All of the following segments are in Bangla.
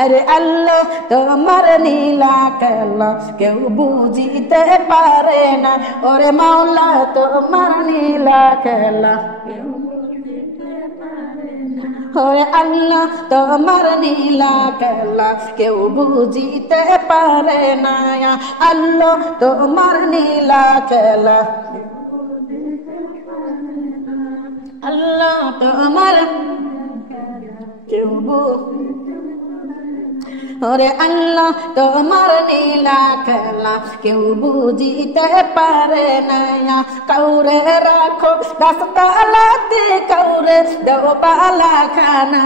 আরে আল্লাহ তোমার নীলা খেলা কেউ বুঝিতে পারে না, ওরে মাওলা তোমার নীলা খেলা, ওরে আল্লাহ তোমার নীলা খেলা কেউ বুঝিতে পারে না, আল্লাহ তোমার নীলা খেলা, আল্লাহ তোমার কেউ ওরে আল্লাহ তোমার নীলা খেলা কেউ বুঝিতে পারে না, কাউরে রাখো গাছতলাতে কাউরে দেও বালা খানা,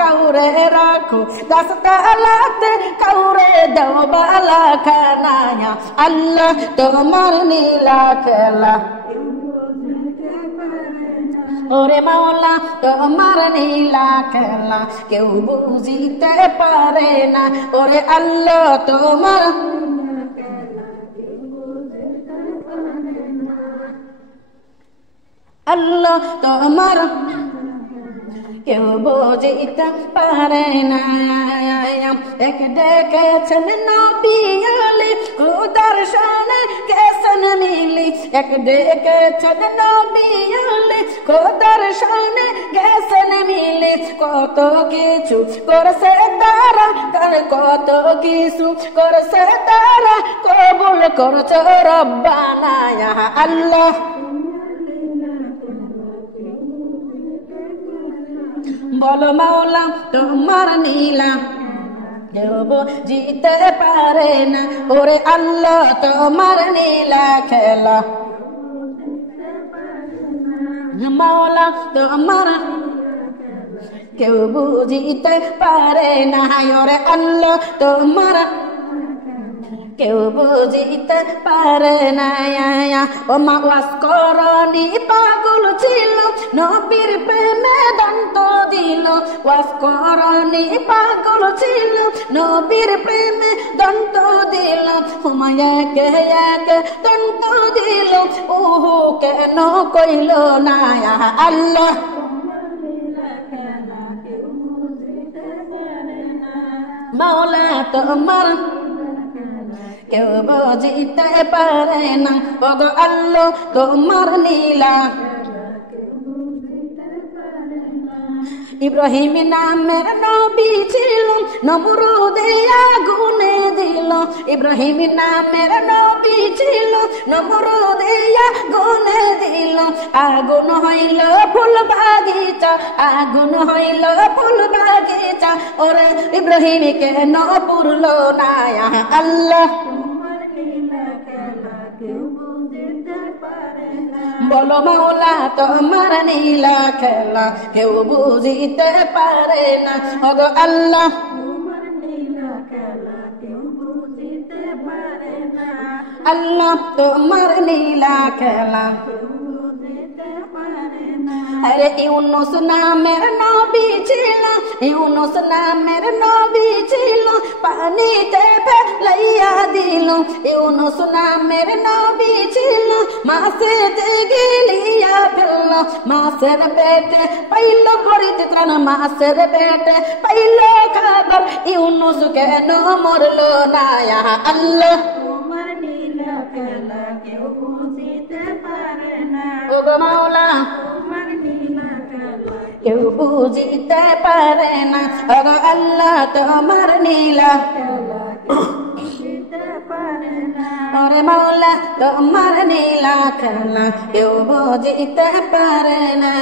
কাউরে রাখো গাছতলাতে কাউরে দেও বালা খানা, আল্লাহ তোমার নীলা খেলা, ওরে মাওলা তোমার নীলা খেলা কেউ বুঝিতে পারে না, ওরে আল্লাহ তোমার, আল্লাহ তোমার কেউ বুঝিতে পারে না, এক ডেকেছেন নবী আলী খুদার শানে কেসন মিলি, এক ডেকেছেন নবী আলী খুদার শানে কেসন মিলি, কত কিছু করছে তারা, কত কিছু করছে তারা, কবুল করছো রব্বানা ইয়া আল্লাহ, বলো মাওলা তোমার নীলা কেউ বুঝিতে পারে না, ওরে আল্লাহ তোমার নীলা খেলা, মাওলা তোমার কেউ বুঝিতে পারে না, ওরে আল্লাহ তোমার কেউ বুঝিতে পারে না, ও মা ওয়াজ করনি পাগল ছিল নবীর প্রেমে দন্ত দিল, ওয়াজ করনি পাগল ছিল নবীর প্রেমে দন্ত দিল, হুমায়াকে একে দন্ত দিল, ওহো কেন কইল না আল্লাহ, মাওলা তোমার কেউ বুঝিতে পারে না, ওগো আল্লাহ তোমার নীলা, ইব্রাহিম নামের নবী ছিল নমরুদে আগুনে দিল, ইব্রাহিম নামের নবী ছিল নমরুদে আগুনে দিল, আগুন হইল ফুল বাগিচা, আগুন হইল ফুল বাগিচা, ওরে ইব্রাহিম কেন পুরল না আল্লাহ, বলো মাওলা তোমার নীলা খেলা কেউ বুঝিতে পারে না, ওগো আল্লাহ আল্লাহ তোমার নীলা খেলা, আরে ইউনুস নামের নবী ছিল, ইউনুস নামের নবী ছিল পানিতে ফেলাইয়া দিল, ইউনুস নামের নবী ছিল মাছেতে গিলিয়া ফেলল, মাছের পেটে পাইল পরিত্রাণ, মাছের পেটে পাইল খাবার, ইউনুস কেন মরল না আল্লাহ, তোমার নীলা খেলা কেউ বুঝিতে পারে না, ওগো মাওলা কেউ বুঝিতে পারে না, ওগো আল্লাহ তোমার নীলা, ওরে মাওলা তোমার নীলা খেলা কেউ বুঝিতে পারে না,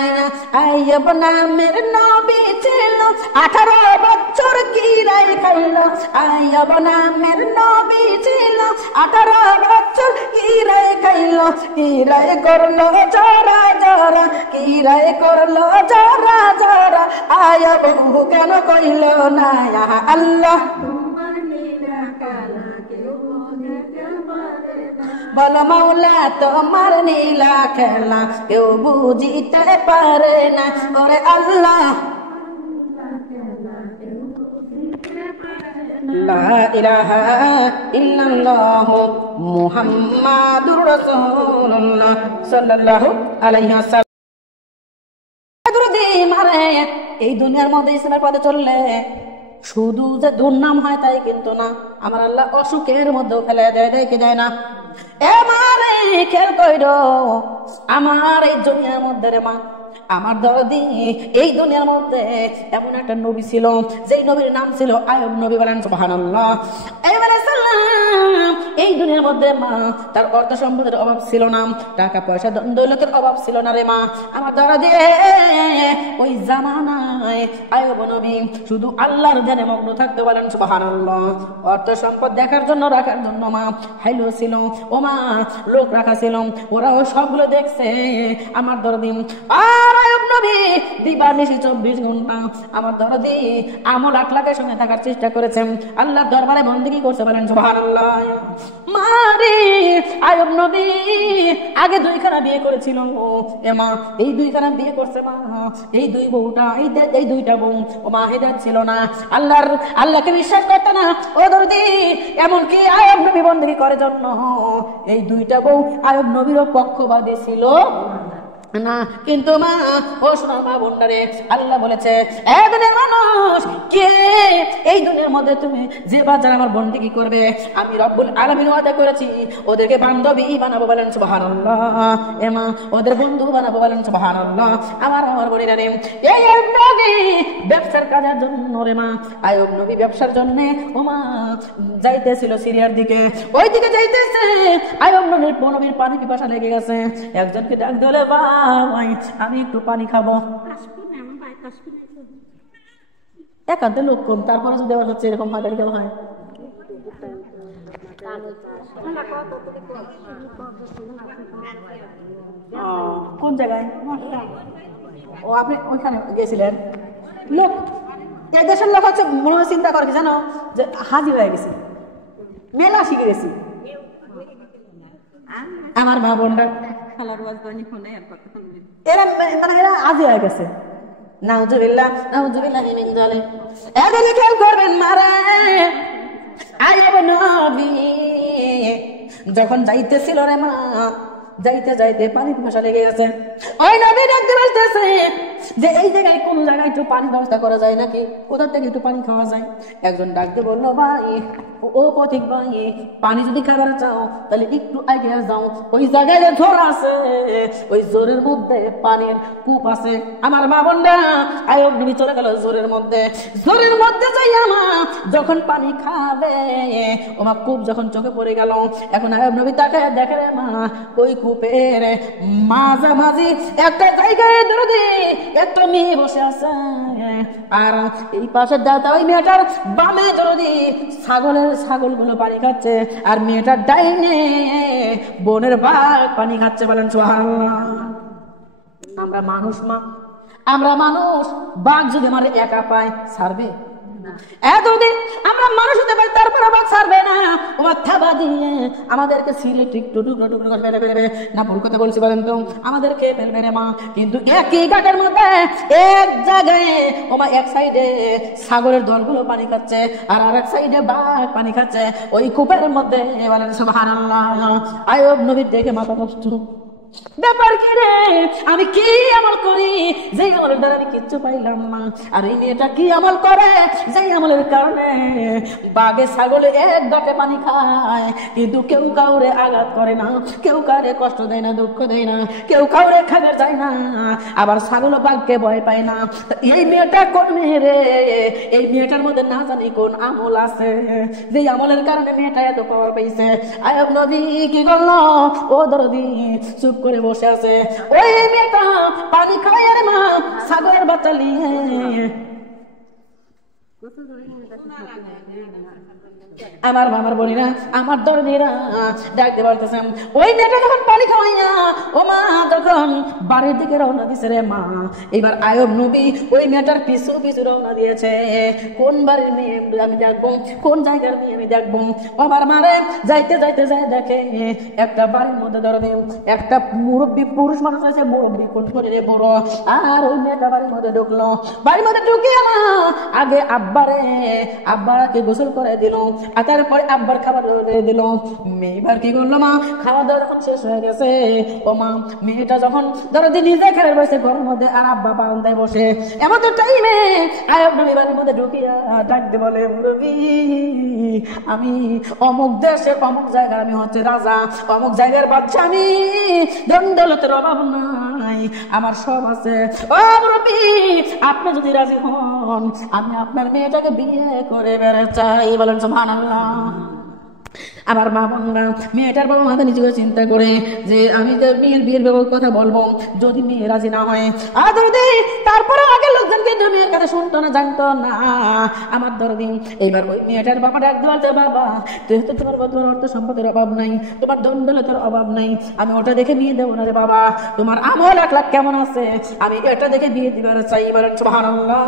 আইয়ুব নামের নবী ছিল 18 বছর কিরাই খাইল, আইয়ুব নামের নবী ছিল 18 বছর কিরাই খাইল, কিরাই করলো জরা জরা, কিরাই করলো জরা জরা, আইয়ুব কেন কইল না আল্লাহ, বলো মাওলা তোমার নীলা খেলা কেউ বুঝিতে পারে না, ওরে আল্লাহ লা ইলাহা ইল্লাল্লাহ মুহাম্মাদুর রাসূলুল্লাহ সাল্লাল্লাহু আলাইহি ওয়াসাল্লাম, এই দুনিয়ার মধ্যে ইসলামের পথে চললে শুধু যে দুর্নাম হয় তাই কিন্তু না, আমার আল্লাহ অসুখের মধ্যেও ফেলে দেয়, দেয় কি দেয় না? এমারে খেল কইর আমার এই দুনিয়ার মধ্যে রে মা, আমার দরদি এই দুনিয়ার মধ্যে এমন একটা নবী ছিল, যেই নবীর নাম ছিল আয়ুব নবী। বলেন সুবহানাল্লাহ। এই দুনিয়ার মধ্যে মা তার অর্থ সম্পদের অভাব ছিল না, টাকা পয়সা দৌলতের অভাব ছিল না রে মা। আমার দরদি ওই জামানায় আয়ুব নবী শুধু আল্লাহর ধ্যানে মগ্ন থাকতে। বলেন সুবহানাল্লাহ। অর্থ সম্পদ দেখার জন্য রাখার জন্য মা হাইলো ছিল, ও মা লোক রাখা ছিল, ওরাও সবগুলো দেখছে। আমার দরদি আর আয়ুব নবী দিবানিশি 24 ঘন্টা আমার দরদি আমল আখলাকের সঙ্গে থাকার চেষ্টা করেছেন, আল্লাহর দরবারে বন্দেগী করছে। বলেন সুবহানাল্লাহ। মারে আয়ুব নবী আগে 2খানা বিয়ে করেছিল এ মা, এই 2খানা বিয়ে করছে মা। এই 2 বউটা এই 2টা বউ ও মা হেদায়েত ছিল না, আল্লাহকে বিশ্বাস করতে না ও দরদি। এমনকি আয়ুব নবী বন্দেগী করার জন্য এই 2টা বউ আয়ুব নবীরও পক্ষপাতী ছিল না। কিন্তু মা ও সোনার মা বোনরে, আল্লাহ বলেছে এ দুনিয়ার মানুষ, কে এই দুনিয়ার মধ্যে তুমি যে বাজার আমার বন্দেগী করবে, আমি রব্বুল আলামিন ওয়াদা করেছি ওদেরকে বান্ধবী বানাবো। বলেন সুবহানাল্লাহ। এ মা ওদের বন্ধু বানাবো। বলেন সুবহানাল্লাহ। আমার বোনেরা রে, এই আয়ুব নবী ব্যবসার কাজের জন্য রে মা, আয়ুব নবী ব্যবসার জন্য ও মা যাইতেছিল সিরিয়ার দিকে। ওই দিকে যাইতেছে, আয়ুব নবীর পানি পিপাসা লেগে গেছে। একজনকে ডাক দিলে, ভাই আমি একটু পানি খাবো। একান্তে লোক কম, তারপরে যদি আবার হচ্ছে এরকম হয় কেমন হয়? কোন জায়গায়? ও আপনি ওইখানে গেছিলেন? লোক এই দেশের লোক হচ্ছে মনে চিন্তা করে কি জানো, যে হাজির হয়ে গেছে, মেলা শিখে গেছি। আমার মা বোনরা এরা মানে এরা আজি হয়ে গেছে। নাউজুবিল্লাহ নাউজুবিল্লাহ মিন যালিক। এগুলি খেয়াল করবেন মারে। আয়ুব নবী যখন যাইতেছিল রে মা, যাইতে যাইতে পানি পিপাসা লেগে গেছে। ওই নবী দেখতে বলতেছে যে এই জায়গায় কোন জায়গায় একটু পানি ব্যবস্থা করা যায় নাকি, কোথা থেকে একটু পানি খাওয়া যায়। একজন ডাকতে বললো, ভাই ও পথিক ভাই, পানি যদি খাবার চাও তাহলে একটু আগে যাও, ওই জায়গায় যে ঝোর আছে, ওই জোরের মধ্যে পানির কূপ আছে। আমার মা বোনরা আয়ুব নবী চলে গেল জোরের মধ্যে। জোরের মধ্যে যাই আমা যখন পানি খাবে, ও মা কূপ যখন চোখে পড়ে গেল, এখন আয়ুব নবী তাকায় দেখে রে মা, ওই কূপের মাঝামাঝি একটা জায়গায় দরদি একটা মেয়ে বসে আছে, আর এই পাশের দাদা ওই মেয়েটার বামে দরদি ছাগলগুলো পানি খাচ্ছে, আর মেয়েটার ডাইনে বোনের বাঘ পানি খাচ্ছে। বলেন সুবহানাল্লাহ। আমরা মানুষ মা, আমরা মানুষ, বাঘ যদি আমার একা পায় ছাড়বে? এতদিন আমরা মানুষ হতে পারি, তারপর আবার ছাড়বে না, ও থাবা দিয়ে আমাদেরকে সিলে টুকরো করে ফেলে ফেলবে না? ভুল কথা বলছি বলেন তো? আমাদেরকে ফেলবে রে মা। কিন্তু একই ঘাটের মধ্যে এক জায়গায় ও মা এক সাইডে ছাগলের দলগুলো পানি খাচ্ছে, আর আরেক সাইডে বাঘ পানি খাচ্ছে ওই কূপের মধ্যে। বলেন সুবহানাল্লাহ। আয়ুব নবীর দেখে মাথা নষ্ট, ব্যাপার কি রে, আমি কি আমল করি যে আমলের দ্বারা আমি কিচ্ছু পাইলাম না, আর এই মেয়েটা কি আমল করে যে আমলের কারণে বাঘে ছাগলে এক ঘাটে পানি খায়, কিন্তু কেউ কাউরে আঘাত করে না, কেউ কাউরে কষ্ট দেয় না, দুঃখ দেয় না, কেউ কাউরে খাবার যায় না, আবার ছাগল বাঘকে ভয় পায় না। এই মেয়েটা কোন মেয়ে রে? এই মেয়েটার মধ্যে না জানি কোন আমল আছে, যে আমলের কারণে মেয়েটা এত পাওয়ার পাইছে। আয়ুব নবী কি করলো? ও দরদি চুপ করে বসে আছে। ওই মেয়েটা পানি খায় আর মা ছাগলের বাচ্চা নিয়ে আমার মামার বোনেরা, আমার দরদিরা ডাকতে পারতেছেন। ওই মেয়েটা যখন পানি খাওয়াইয়া ও মা যখন বাড়ির দিকে রওনা দিছে রে মা, এবার আয়ুব নবী ওই মেয়েটার পিছু পিছু রওনা দিয়েছে। কোন বাড়ির মেয়ে আমি দেখবো, কোন জায়গার মেয়ে আমি দেখবো। আমার মারে যাইতে যাইতে যায় দেখে একটা বাড়ির মধ্যে দরদি একটা মুরব্বী পুরুষ মানুষ আছে, মুরব্বী কোন শরীরে বড়, আর ওই মেয়েটা বাড়ির মধ্যে ঢুকলো। বাড়ির মধ্যে ঢুকিয়ে মা আগে আব্বা আব্বাকে গোসল করে দিল, আর তারপরে আব্বার খাবার দিল। মেয়ে এবার কি করলো মা, খাওয়া দাওয়া যখন শেষ হয়ে গেছে, ও মা মেয়েটা যখন দরদি নিজে খেয়ে বসে ঘরের মধ্যে, আর আব্বা বারান্দায় বসে। এমন তো টাইমে আয়ব নবী বাড়ির মধ্যে ঢুকিয়া ডাকতে বলে, মুরব্বি আমি অমুক দেশের অমুক জায়গার, আমি হচ্ছে রাজা, অমুক জায়গার বাচ্চা, আমি ধন দৌলতের অভাব নাই, আমার সব আছে। ও মুরব্বি আপনি যদি রাজি হন, আমি আপনার মেয়েটাকে বিয়ে করে বেড়ে চাই। বলেন সুবহানাল্লাহ। আমার মা বোনরা, মেয়েটার বাবা মাথা নিচু করে চিন্তা করে যে আমি তো মেয়ের বিয়ের কথা বলবো, যদি মেয়ে রাজি না হয়, আর দরদি তারপরে আগে লোকজন কিন্তু মেয়ের কথা শুনতো না, জানতো না। আমার দরদি এইবার ওই মেয়েটার বাবা ডাক বলতে, বাবা যেহেতু তোমার অর্থ সম্পদের অভাব নাই, তোমার দণ্ডলতার অভাব নাই, আমি ওটা দেখে বিয়ে দেবো না রে বাবা, তোমার আমল আখলাক কেমন আছে আমি এটা দেখে বিয়ে দিবার চাই। বলেন সুবহানাল্লাহ।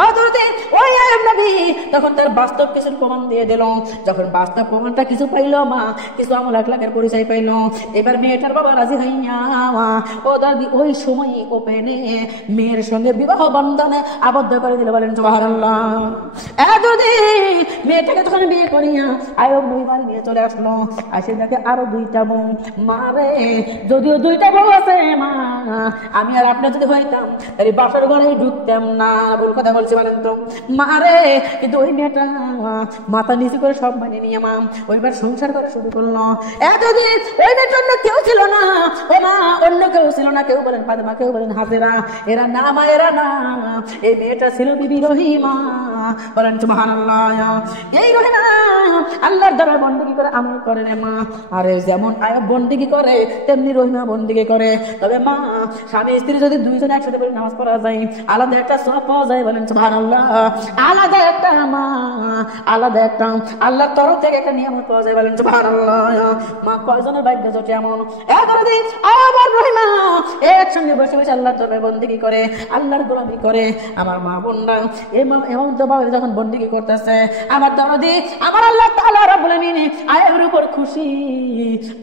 ও দরদি ওই আয়ব নবী তখন তার বাস্তব কিছু প্রমাণ দিয়ে দিল। যখন বাস্তব প্রমাণটা কিছু পাইলো মা, কিছু আমল আখলাকের পরিচয় পাইলো, এবার মেয়েটার বাবা রাজি হইয়া ও দাদি ওই সময় ওপেনে মেয়ের সঙ্গে বিবাহ বন্ধনে আবদ্ধ করে দিল। বলেন সুবহানাল্লাহ। যদি মেয়েটাকে তখন বিয়ে করিয়া আয়ব নবী বাড়ি নিয়ে চলে আসলো, আসে দেখে আরো দুইটা বউ। মারে যদিও দুইটা বউ আছে মা, আমি আর আপনি যদি হইতাম তাহলে বাসার ঘরে ঢুকতাম না। ভুল কথা বলছি বলেন তো মারে, কিন্তু ওই মেয়েটা মাথা নিচু করে সব মানে নিয়ে মা ওইবার সংসার করা শুরু করলো। এতদিন ওই মেয়ের জন্য কেউ ছিল না, ও মা অন্য কেউ ছিল না, কেউ বলেন ফাতেমা, কেউ বলেন হাজেরা, এরা না মা, এরা না, এই মেয়েটা ছিল বিবি রহিমা। বলেন সুবহানাল্লাহ। এই রহিমা আল্লাহর দরবারে বন্দেগী করে আমল করে রে মা, আরে যেমন আয়ব বন্দেগী করে তেমনি রহিমা বন্দেগী করে। তবে মা স্বামী স্ত্রী যদি দুইজন একসাথে করে নামাজ পড়া যায়, আলাদা একটা সওয়াব পাওয়া যায়। বলেন সুবহানাল্লাহ। আলাদা একটা মা, আলাদা একটা আল্লাহর তরফ থেকে একটা নিয়ামত পাওয়া যায়। বলেন সুবহানাল্লাহ। মা কয়জনের ভাগ্য জোটে এমন, এতদিন আবার রহিমা একসঙ্গে বসে বসে আল্লাহর দরবারে বন্দেগী করে, আল্লাহর গোলামি করে। আমার মা বোনরা এমন তো ভাবে যখন বন্দেগী করতেছে, আমার দরদি আমার আল্লাহ তাআলা রাব্বুল আমিন আয়ের উপর খুশি,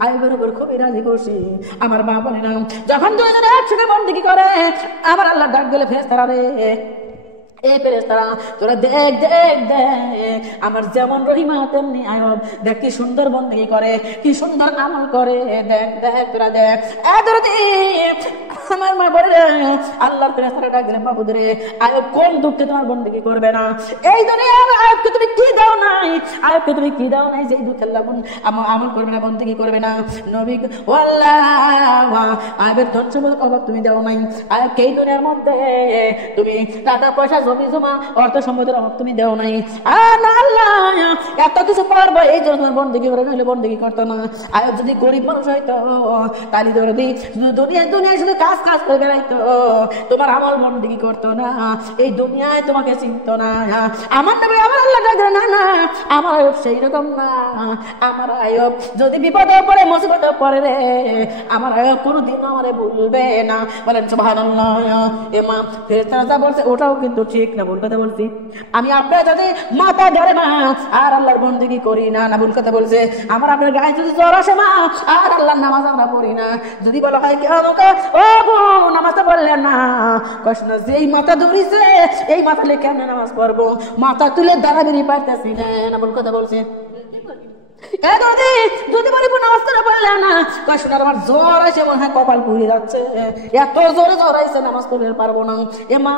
আয়ের উপর খুবই রাজি খুশি। আমার মা বোনেরা যখন দুইজনে একসঙ্গে বন্দেগী করে, আমার আল্লাহ ডাক দিলে ফেরেশতারা রে, এই ফেরেশতারা তোরা দেখ দেখ দেখ, আমার যেমন রহিমা তেমনি আয়ব, দেখ কি সুন্দর বন্দেগী করে, কি সুন্দর আমল করে, দেখ দেখ তোরা দেখ। আমার মা বলে আল্লাহর ফেরেশতারা ডাক দিলেন, বাবুদের আয়ব কোন দুঃখে তোমার বন্দেগী করবে না? এই দুনিয়ার আয়বকে তুমি কি দাও নাই, আয়বকে তুমি কি দাও নাই যে দুঃখে আল্লাহ আমল করবে না, বন্দেগী করবে না? নবী আল্লাহ আয়বের ধন সম্পদের অভাব তুমি দাও নাই, আয়বকে এই দুনিয়ার মধ্যে তুমি টাকা পয়সা জমি জমা অর্থ সম্পদের অভাব তুমি দেও নাই। আর না আল্লাহ এত কিছু পারবো এই জন্য তোমার বন্দেগী করে, নইলে বন্দেগী করতো না। আয়ব যদি গরিব মানুষ হইতো তাহলে ধরবি দুনিয়ায় শুধু কাজ করে বেড়াইতো, তোমার আমল বন্দেগী করতো না, এই দুনিয়ায় তোমাকে চিনতো না। আমার নবী আমার আল্লাহ ডাকবে না, না আমার আয়ব সেই রকম না। আমার আয়ব যদি বিপদে পড়ে মুসিবতে পড়ে রে, আমার আয়ব কোনোদিন আমারে ভুলবে না। বলেন সুবহানাল্লাহ। এ মা ফেরেশতারা যা বলছে ওটাও কিন্তু ঠিক না, ভুল কথা বলছি আমি। আপনার যদি মাথা ধরে মা আর আল্লাহর বন্দেগী করি না, না ভুল কথা বলছে। আমার আপনার গায়ে যদি জ্বর আসে মা আর আল্লাহর নামাজ আমরা পড়ি না, যদি বলা হয় কি আমাকে ও নামাজটা পড়লেন না, কষ্ট না যে এই মাথা ধরিছে এই মাথা লে কেমনে নামাজ পড়বো, মাথা তুলে দাঁড়াবেরি পারতেছি না, ভুল কথা বলছে। যদি বলি নামাজ পড়লে না, কষ্ট আমার জ্বর আছে মনে হয় কপাল পুড়ে যাচ্ছে, এত জোরে জ্বর আইছে নামাজ পড়তে পারবো না। এ মা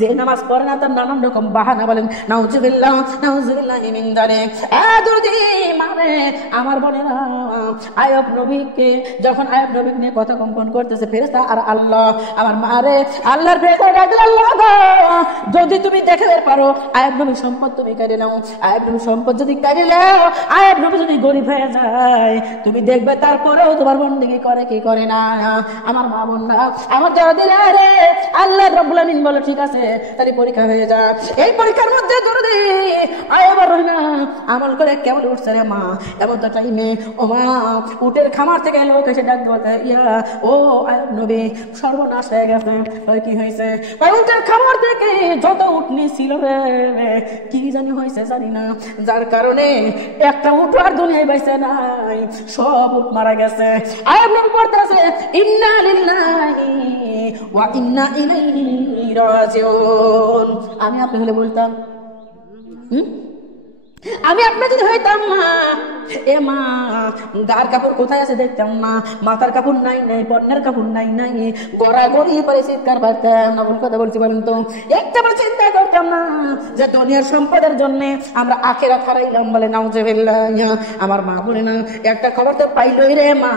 যে নামাজ পড়ে না তার নানান রকম বাহানা। বলেন নাউজুবিল্লাহ নাউজুবিল্লাহি মিন যালিক। মানে আমার বোনেরা আয়ব নবীকে যখন আয়ব নবী নিয়ে কথা কম্পন করতেছে ফেরেশতা আর আল্লাহ, আমার মারে আল্লাহর ফেরেশতা ডাকলে আল্লাহ যদি তুমি দেখে পারো আয়ব নবীর সম্পদ তুমি কেড়ে নাও, আয়ব নবীর সম্পদ যদি কেড়ে নাও, আয়ব নবী যদি গরিব হয়ে যায় তুমি দেখবে তারপরেও তোমার বন্দেগী করে কি করে না। আমার মা বোন না আমার যারা দিলে রে আল্লাহ রাব্বুল আমিন বলে ঠিক আছে তাহলে পরীক্ষা হয়ে যা। এই পরীক্ষার মধ্যে দরদি আয়ব রহিমা আমল করে কেমন উঠছে রে মা। এমন তো টাইমে ও মা উটের খামার থেকে লোক এসে ডাক বলতে ইয়া ও আয়ব নবী সর্বনাশ হয়ে গেছে। কি হয়েছে? উটের খামার থেকে যত উট নিয়েছিল রে কি জানি হয়েছে জানি না, যার কারণে একটা উট আর দুনিয়ায় বাইছে নাই, সব উট মারা গেছে। আয়াত নবী পড়তেছে ইন্না লিল্লাহি ওয়া ইন্না ইলাইহি রাজিউন। আমি আপনি হলে বলতাম আমি আপনার যদি হইতাম মা, এ মা গার কাপড় কোথায় আছে দেখতাম না, মাথার কাপড় নাই নাই, বন্যের কাপড় নাই নাই, গড়া গড়ি পরে চিৎকার পারতাম না। ভুল কথা বলছি বলেন তো? একটা বার চিন্তা করতাম না যে দুনিয়ার সম্পদের জন্য আমরা আখিরাত হারাইলাম। বলে নাউজুবিল্লাহ। আমার মা বলে না, একটা খবর তো পাইলই রে মা।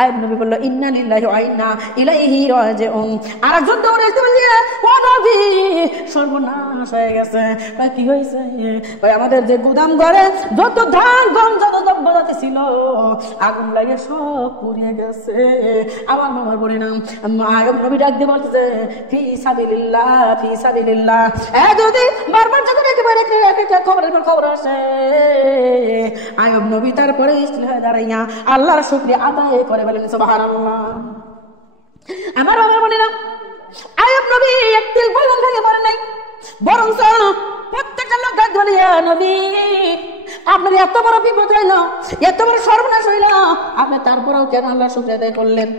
আয়াত নবী বলল ইন্না লিল্লাহি ওয়া ইন্না ইলাইহি রাজিউন। আরেকজন দৌড়াইতে বলছে ও নবী সর্বনাশ হয়ে গেছে। ভাই কি হয়েছে? ভাই আমাদের যে গুদাম ঘরে যত ধান গম যত দ্রব্য ছিল আগুন লাগে সব পুড়িয়ে গেছে। আমার মামার বলি না, আয়াত নবী ডাক দিয়ে বলতেছে ফি সাবিলিল্লাহ ফি সাবিলিল্লাহ। যদি বারবার যখন একেবারে একটা খবরের পর খবর আসে, আয়াত নবী তারপরে স্থির হয়ে দাঁড়াইয়া আল্লাহর শুকরিয়া আদায় করে বলেন সুবহানাল্লাহ। আমার বাবার মনে না, আয়াত নবী একদিন বলুন থেকে বলেন নাই, বরং প্রত্যেকটা লোক ডাক ধরে নবী আপনার এত বড় বিপদ হইল, এত বড় সর্বনাশ হইল, আপনি তারপরেও কেন আল্লাহর শুকরিয়া আদায় করলেন?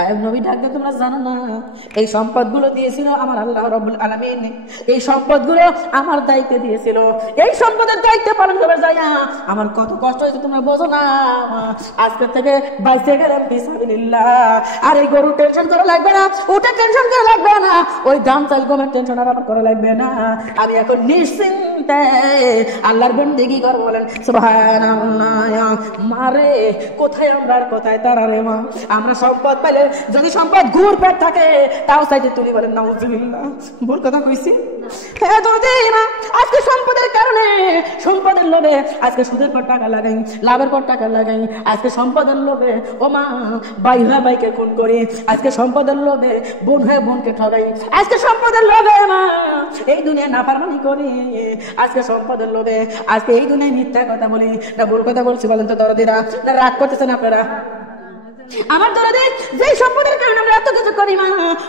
আয়াব নবী ডাকতে তোমরা জানো না এই সম্পদগুলো দিয়েছিল আমার আল্লাহ রাব্বুল আলামিন। এই সম্পদগুলো আমার দায়িত্বে দিয়েছিল। এই সম্পদের দায়িত্ব পালন করে যাইয়া আমার কত কষ্ট হয়েছে তোমরা বোঝো না। আজকে থেকে বাইসে গেলাম ফিসাবিলিল্লাহ। আর এই গরু টেনশন করা লাগবে না, ওটা টেনশন করা লাগবে না, ওই দাম চাল গমের টেনশন আর আমার করা লাগবে না। আমি এখন নিশ্চিন্তে আল্লাহর বন্দেগী করব। বলেন সুবহানাল্লাহ। মারে কোথায় আমরা আর কোথায় তারা রে মা। আমরা সম্পদ পাইলে যদি সম্পদ ঘুর পেট থাকে তাও চাইতে তুলি। বলেন নাউজুবিল্লাহ। ভুল কথা কইছি? হ্যাঁ যদি না আজকে সম্পদের কারণে, সম্পদের লোভে আজকে সুদের পর টাকা লাগাই, লাভের পর টাকা লাগাই, আজকে সম্পদের লোভে ও মা ভাই হয়ে ভাইকে খুন করি, আজকে সম্পদের লোভে বোন হয়ে বোনকে ঠগাই, আজকে সম্পদের লোভে মা এই দুনিয়ায় নাফরমানি করি, আজকে সম্পদের লোভে আজকে এই দুনিয়ায় মিথ্যা কথা বলি। না ভুল কথা বলছি বলেন তো দরদিরা? না রাগ করতেছেন আপনারা? আমার দরদে যে সম্পদের কারণে আমরা এত কিছু করি না,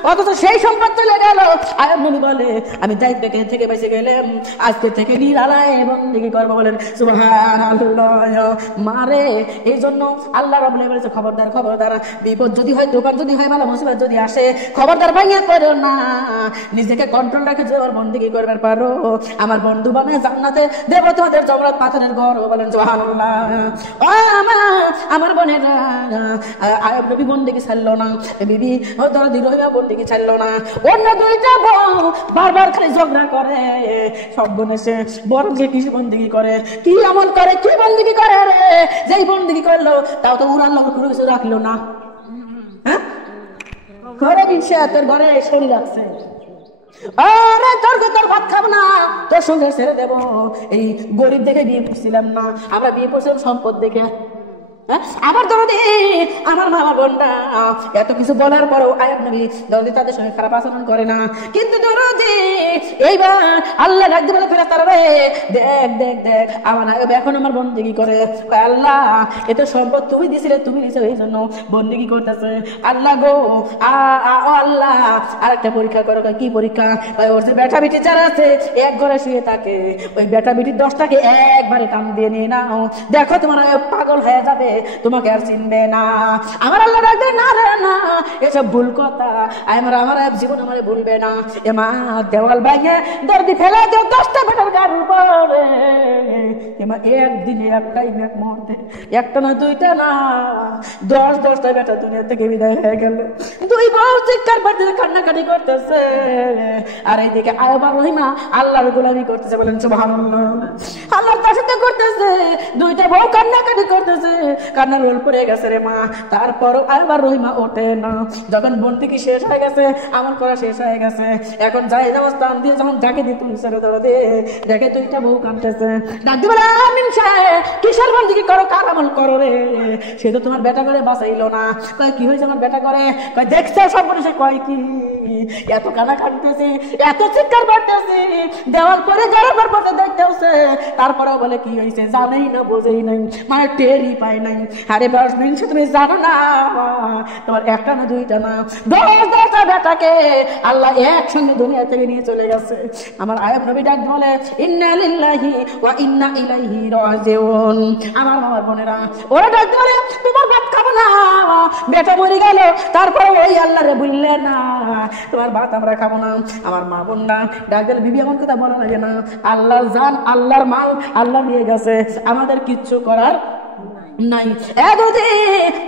অথচ সেই সম্পদ চলে গেল। আয়াত নবী বলে আমি দায়িত্ব থেকে বেঁচে গেলাম, আজকে থেকে নিরালায় বন্দেগী করবো। বলেন সুবহানাল্লাহ। মারে এই জন্য আল্লাহ রাব্বুল আলামিন বলেছে খবরদার খবরদার, বিপদ যদি হয়, দোকান যদি হয়, ভালো মুসিবত যদি আসে, খবরদার ভাইয়া করো না, নিজেকে কন্ট্রোল রাখে যে বন্দেগী করবার পারো। আমার বন্ধু বানায় জান্নাতে দেব তোমাদের জমরাত পাথরের ঘর। বলেন সুবহানাল্লাহ। ও আমার বোনেরা, আয়াব নবী বন্দেগী ছাড়লো না, বিবি দরদি রহিমা বন্দেগী ছাড়লো না। অন্য দুইটা বউ বারবার খালি ঝগড়া করে, সব বোন এসে বড় যে কৃষি বন্দেগী করে, কি আমল করে, কি বন্দেগী করে রে, যেই বন্দেগী করলো তাও তো উড়াল কোনো কিছু রাখলো না। হ্যাঁ ঘরে দিচ্ছে, তোর ঘরে শরীর রাখছে, আরে তোর ভাত খাবো না, তোর সঙ্গে ছেড়ে দেবো। এই গরিব দেখে বিয়ে করছিলাম না, আমরা বিয়ে করছিলাম সম্পদ দেখে। আবার দরদি আমার মা বোনরা এত কিছু বলার পরও আয়াত নবী দরদি তাদের সঙ্গে খারাপ আচরণ করে না। কিন্তু দরদি এইবার আল্লাহ ডাক দিয়ে বলে ফেরেশতারা রে দেখ দেখ দেখ আমার আয়াব এখন আমার বন্দেগী করে। আল্লাহ এত সম্পদ তুমি দিছিলে, তুমি দিছো এই জন্য বন্দেগী করতেছে। আল্লাহ গো আল্লাহ আরেকটা পরীক্ষা করো। কি পরীক্ষা? ওর যে বেটা বিটি যারা আছে এক ঘরে শুয়ে থাকে, ওই বেটা বিটির 10টাকে একবারে কাম দিয়ে নিয়ে নাও, দেখো তোমার পাগল হয়ে যাবে, তোমাকে আর চিনবে না। আমার আল্লাহ ডাকবে না রে না, এসব ভুল কথা। আমার জীবন আমার ভুলবে না। এ মা দেওয়াল ভাঙে দরদি ফেলা দেও 10টা বেটার গার উপরে। এমা একদিনে একটাই এক মুহূর্তে, একটা না দুইটা না 10টা বেটা দুনিয়া থেকে বিদায় হয়ে গেল। দুই বউ চিৎকার করতে কান্নাকাটি করতেছে, আর এইদিকে আয়াব আর রহিমা আল্লাহর গোলামি করতেছে। বলেন সুবহানাল্লাহ। আল্লাহর দাসত্ব করতেছে, দুইটা বউ কান্নাকাটি করতেছে, কান্নার রোল পড়ে গেছে রে মা। তারপরও আবার রহিমা ওঠে না। যখন বন্দেগী শেষ হয়ে গেছে, আমল করা শেষ হয়ে গেছে, এখন যাই নামাজ টান দিয়ে যখন ডাকে দিয়ে তুলছে দে দেখে দুইটা বউ কাঁদতেছে। ডাক দিয়ে বলে আমিন সাহেব কিসের বন্দেগী করো, কার আমল করো রে? সে তো তোমার বেটা করে বাঁচাইলো না। কয় কি হয়েছে আমার বেটা করে? কয় দেখছে সব বলেছে। কয় কি এত কান্না কাঁদতেছি, এত চিৎকার করতেছি, দেওয়াল পরে যারা পড়তে দেখতেছে, তারপরেও বলে কি কি হয়েছে জানেই না, বোঝেই নাই, মানে টেরই পায় নাই। আরে বসবিন তুমি জানো না তোমার একটা না দুইটা না 10-10টা বেটাকে আল্লাহ একসঙ্গে দুনিয়া থেকে নিয়ে চলে গেছে। আমার আয়াব নবী ডাক বলে ইন্না লিল্লাহি ওয়া ইন্না ইলাইহি রাজিউন। আমার মামার বোনেরা ওরা ডাক বলে তোমার ভাত খাবো না, বেটা মরে গেল তারপর ওই আল্লাহ রে বললে না তোমার ভাত আমরা খাবো না। আমার মা বোনরা ডাক দিলে বিবি এমন কথা বলা লাগে না, আল্লাহর জান আল্লাহর মাল আল্লাহ নিয়ে গেছে, আমাদের কিচ্ছু করার নাই। যদি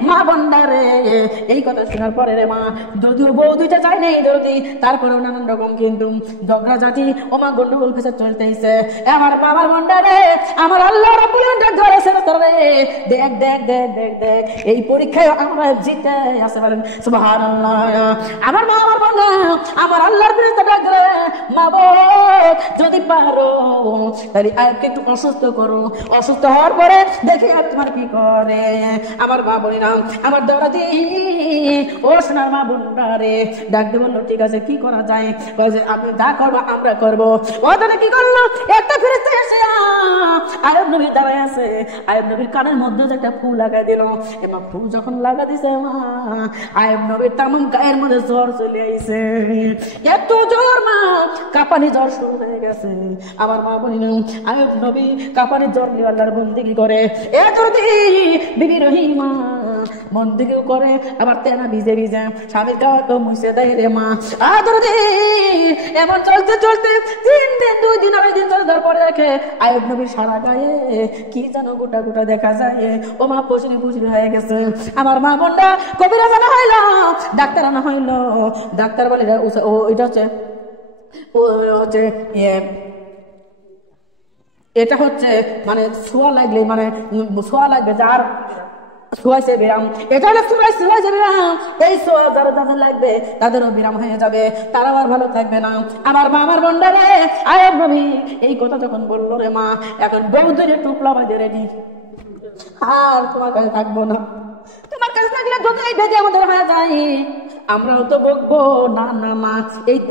মা বন্ডারে এই কথা শোনার পরে রে মা যদিও বউ দুইটা চাই নেই যদি তারপরেও নানান রকম কিন্তু ঝগড়া জাতি ও মা গন্ডগোল ফেসে চলতেছে। আমার বাবার বন্ডারে আমার আল্লাহ রাব্বুল আলামিন ধরেছে তোরে দেখ দেখ দেখ দেখ দেখ এই পরীক্ষায় আমরা জিতে আসতে পারেন সুবহানাল্লাহ। আমার মা আমার বন্ডা আমার আল্লাহর বিরুদ্ধে ডাক ধরে মা বল যদি পারো তাহলে আয়াতকে একটু অসুস্থ করো, অসুস্থ হওয়ার পরে দেখি আর তোমার কি করে। আমার মা বোনেরা আমার দাওরাতি ও সোনার মা বোনরা রে ডাকতে বললো ঠিক আছে কি করা যায়, আপনি যা করবো আমরা করবো। ওখানে কি করলো একটা ফেরেশতা এসে আয়াব নবী দাঁড়ায় আছে, আয়াব নবীর কানের মধ্যে একটা ফুল লাগাই দিল। এবার ফুল যখন লাগা দিছে মা আয়াব নবীর তামাম গায়ের মধ্যে জ্বর চলে আইছে, এত জ্বর মা কাঁপানি জ্বর শুরু হয়ে গেছে। আমার মা বোনেরা আয়াব নবী কাঁপানি জ্বর নিয়ে আল্লাহর বন্দেগী করে। এ যদি বিবি রহিমা মন দিকেও করে আবার তেনা ভিজে ভিজে স্বামীর খাওয়া তো মুছে দেয় রে মা। এমন চলতে চলতে 3 দিন 2 দিন 2 দিন চলে যাওয়ার পরে দেখে আয়াব নবীর সারা গায়ে কি যেন গোটা গোটা দেখা যায়। ও মা পশিনি পুশিনি হয়ে গেছে। আমার মা বোনটা কবিরা জানা হইল, ডাক্তার আনা হইল। ডাক্তার বলে ও এটা হচ্ছে এটা হচ্ছে মানে ছোঁয়া লাগলে মানে ছোঁয়া লাগবে যার ছোঁয়াইছে বিরাম, এটা হলে ছোঁয়াইছে বিরাম, এই ছোঁয়া যারা যাদের লাগবে তাদেরও বিরাম হয়ে যাবে, তারা আর ভালো থাকবে না। আমার মা আমার বন্ডারে আয়াব নবী এই কথা যখন বললো রে মা এখন বহুদিনের টুকলা বাজে রেডি, আর তোমার কাছে থাকবো না, তোমার কাছে থাকলে যদি এই বেঁধে আমাদের হয়ে যায় আমরাও তো বকবো না না মা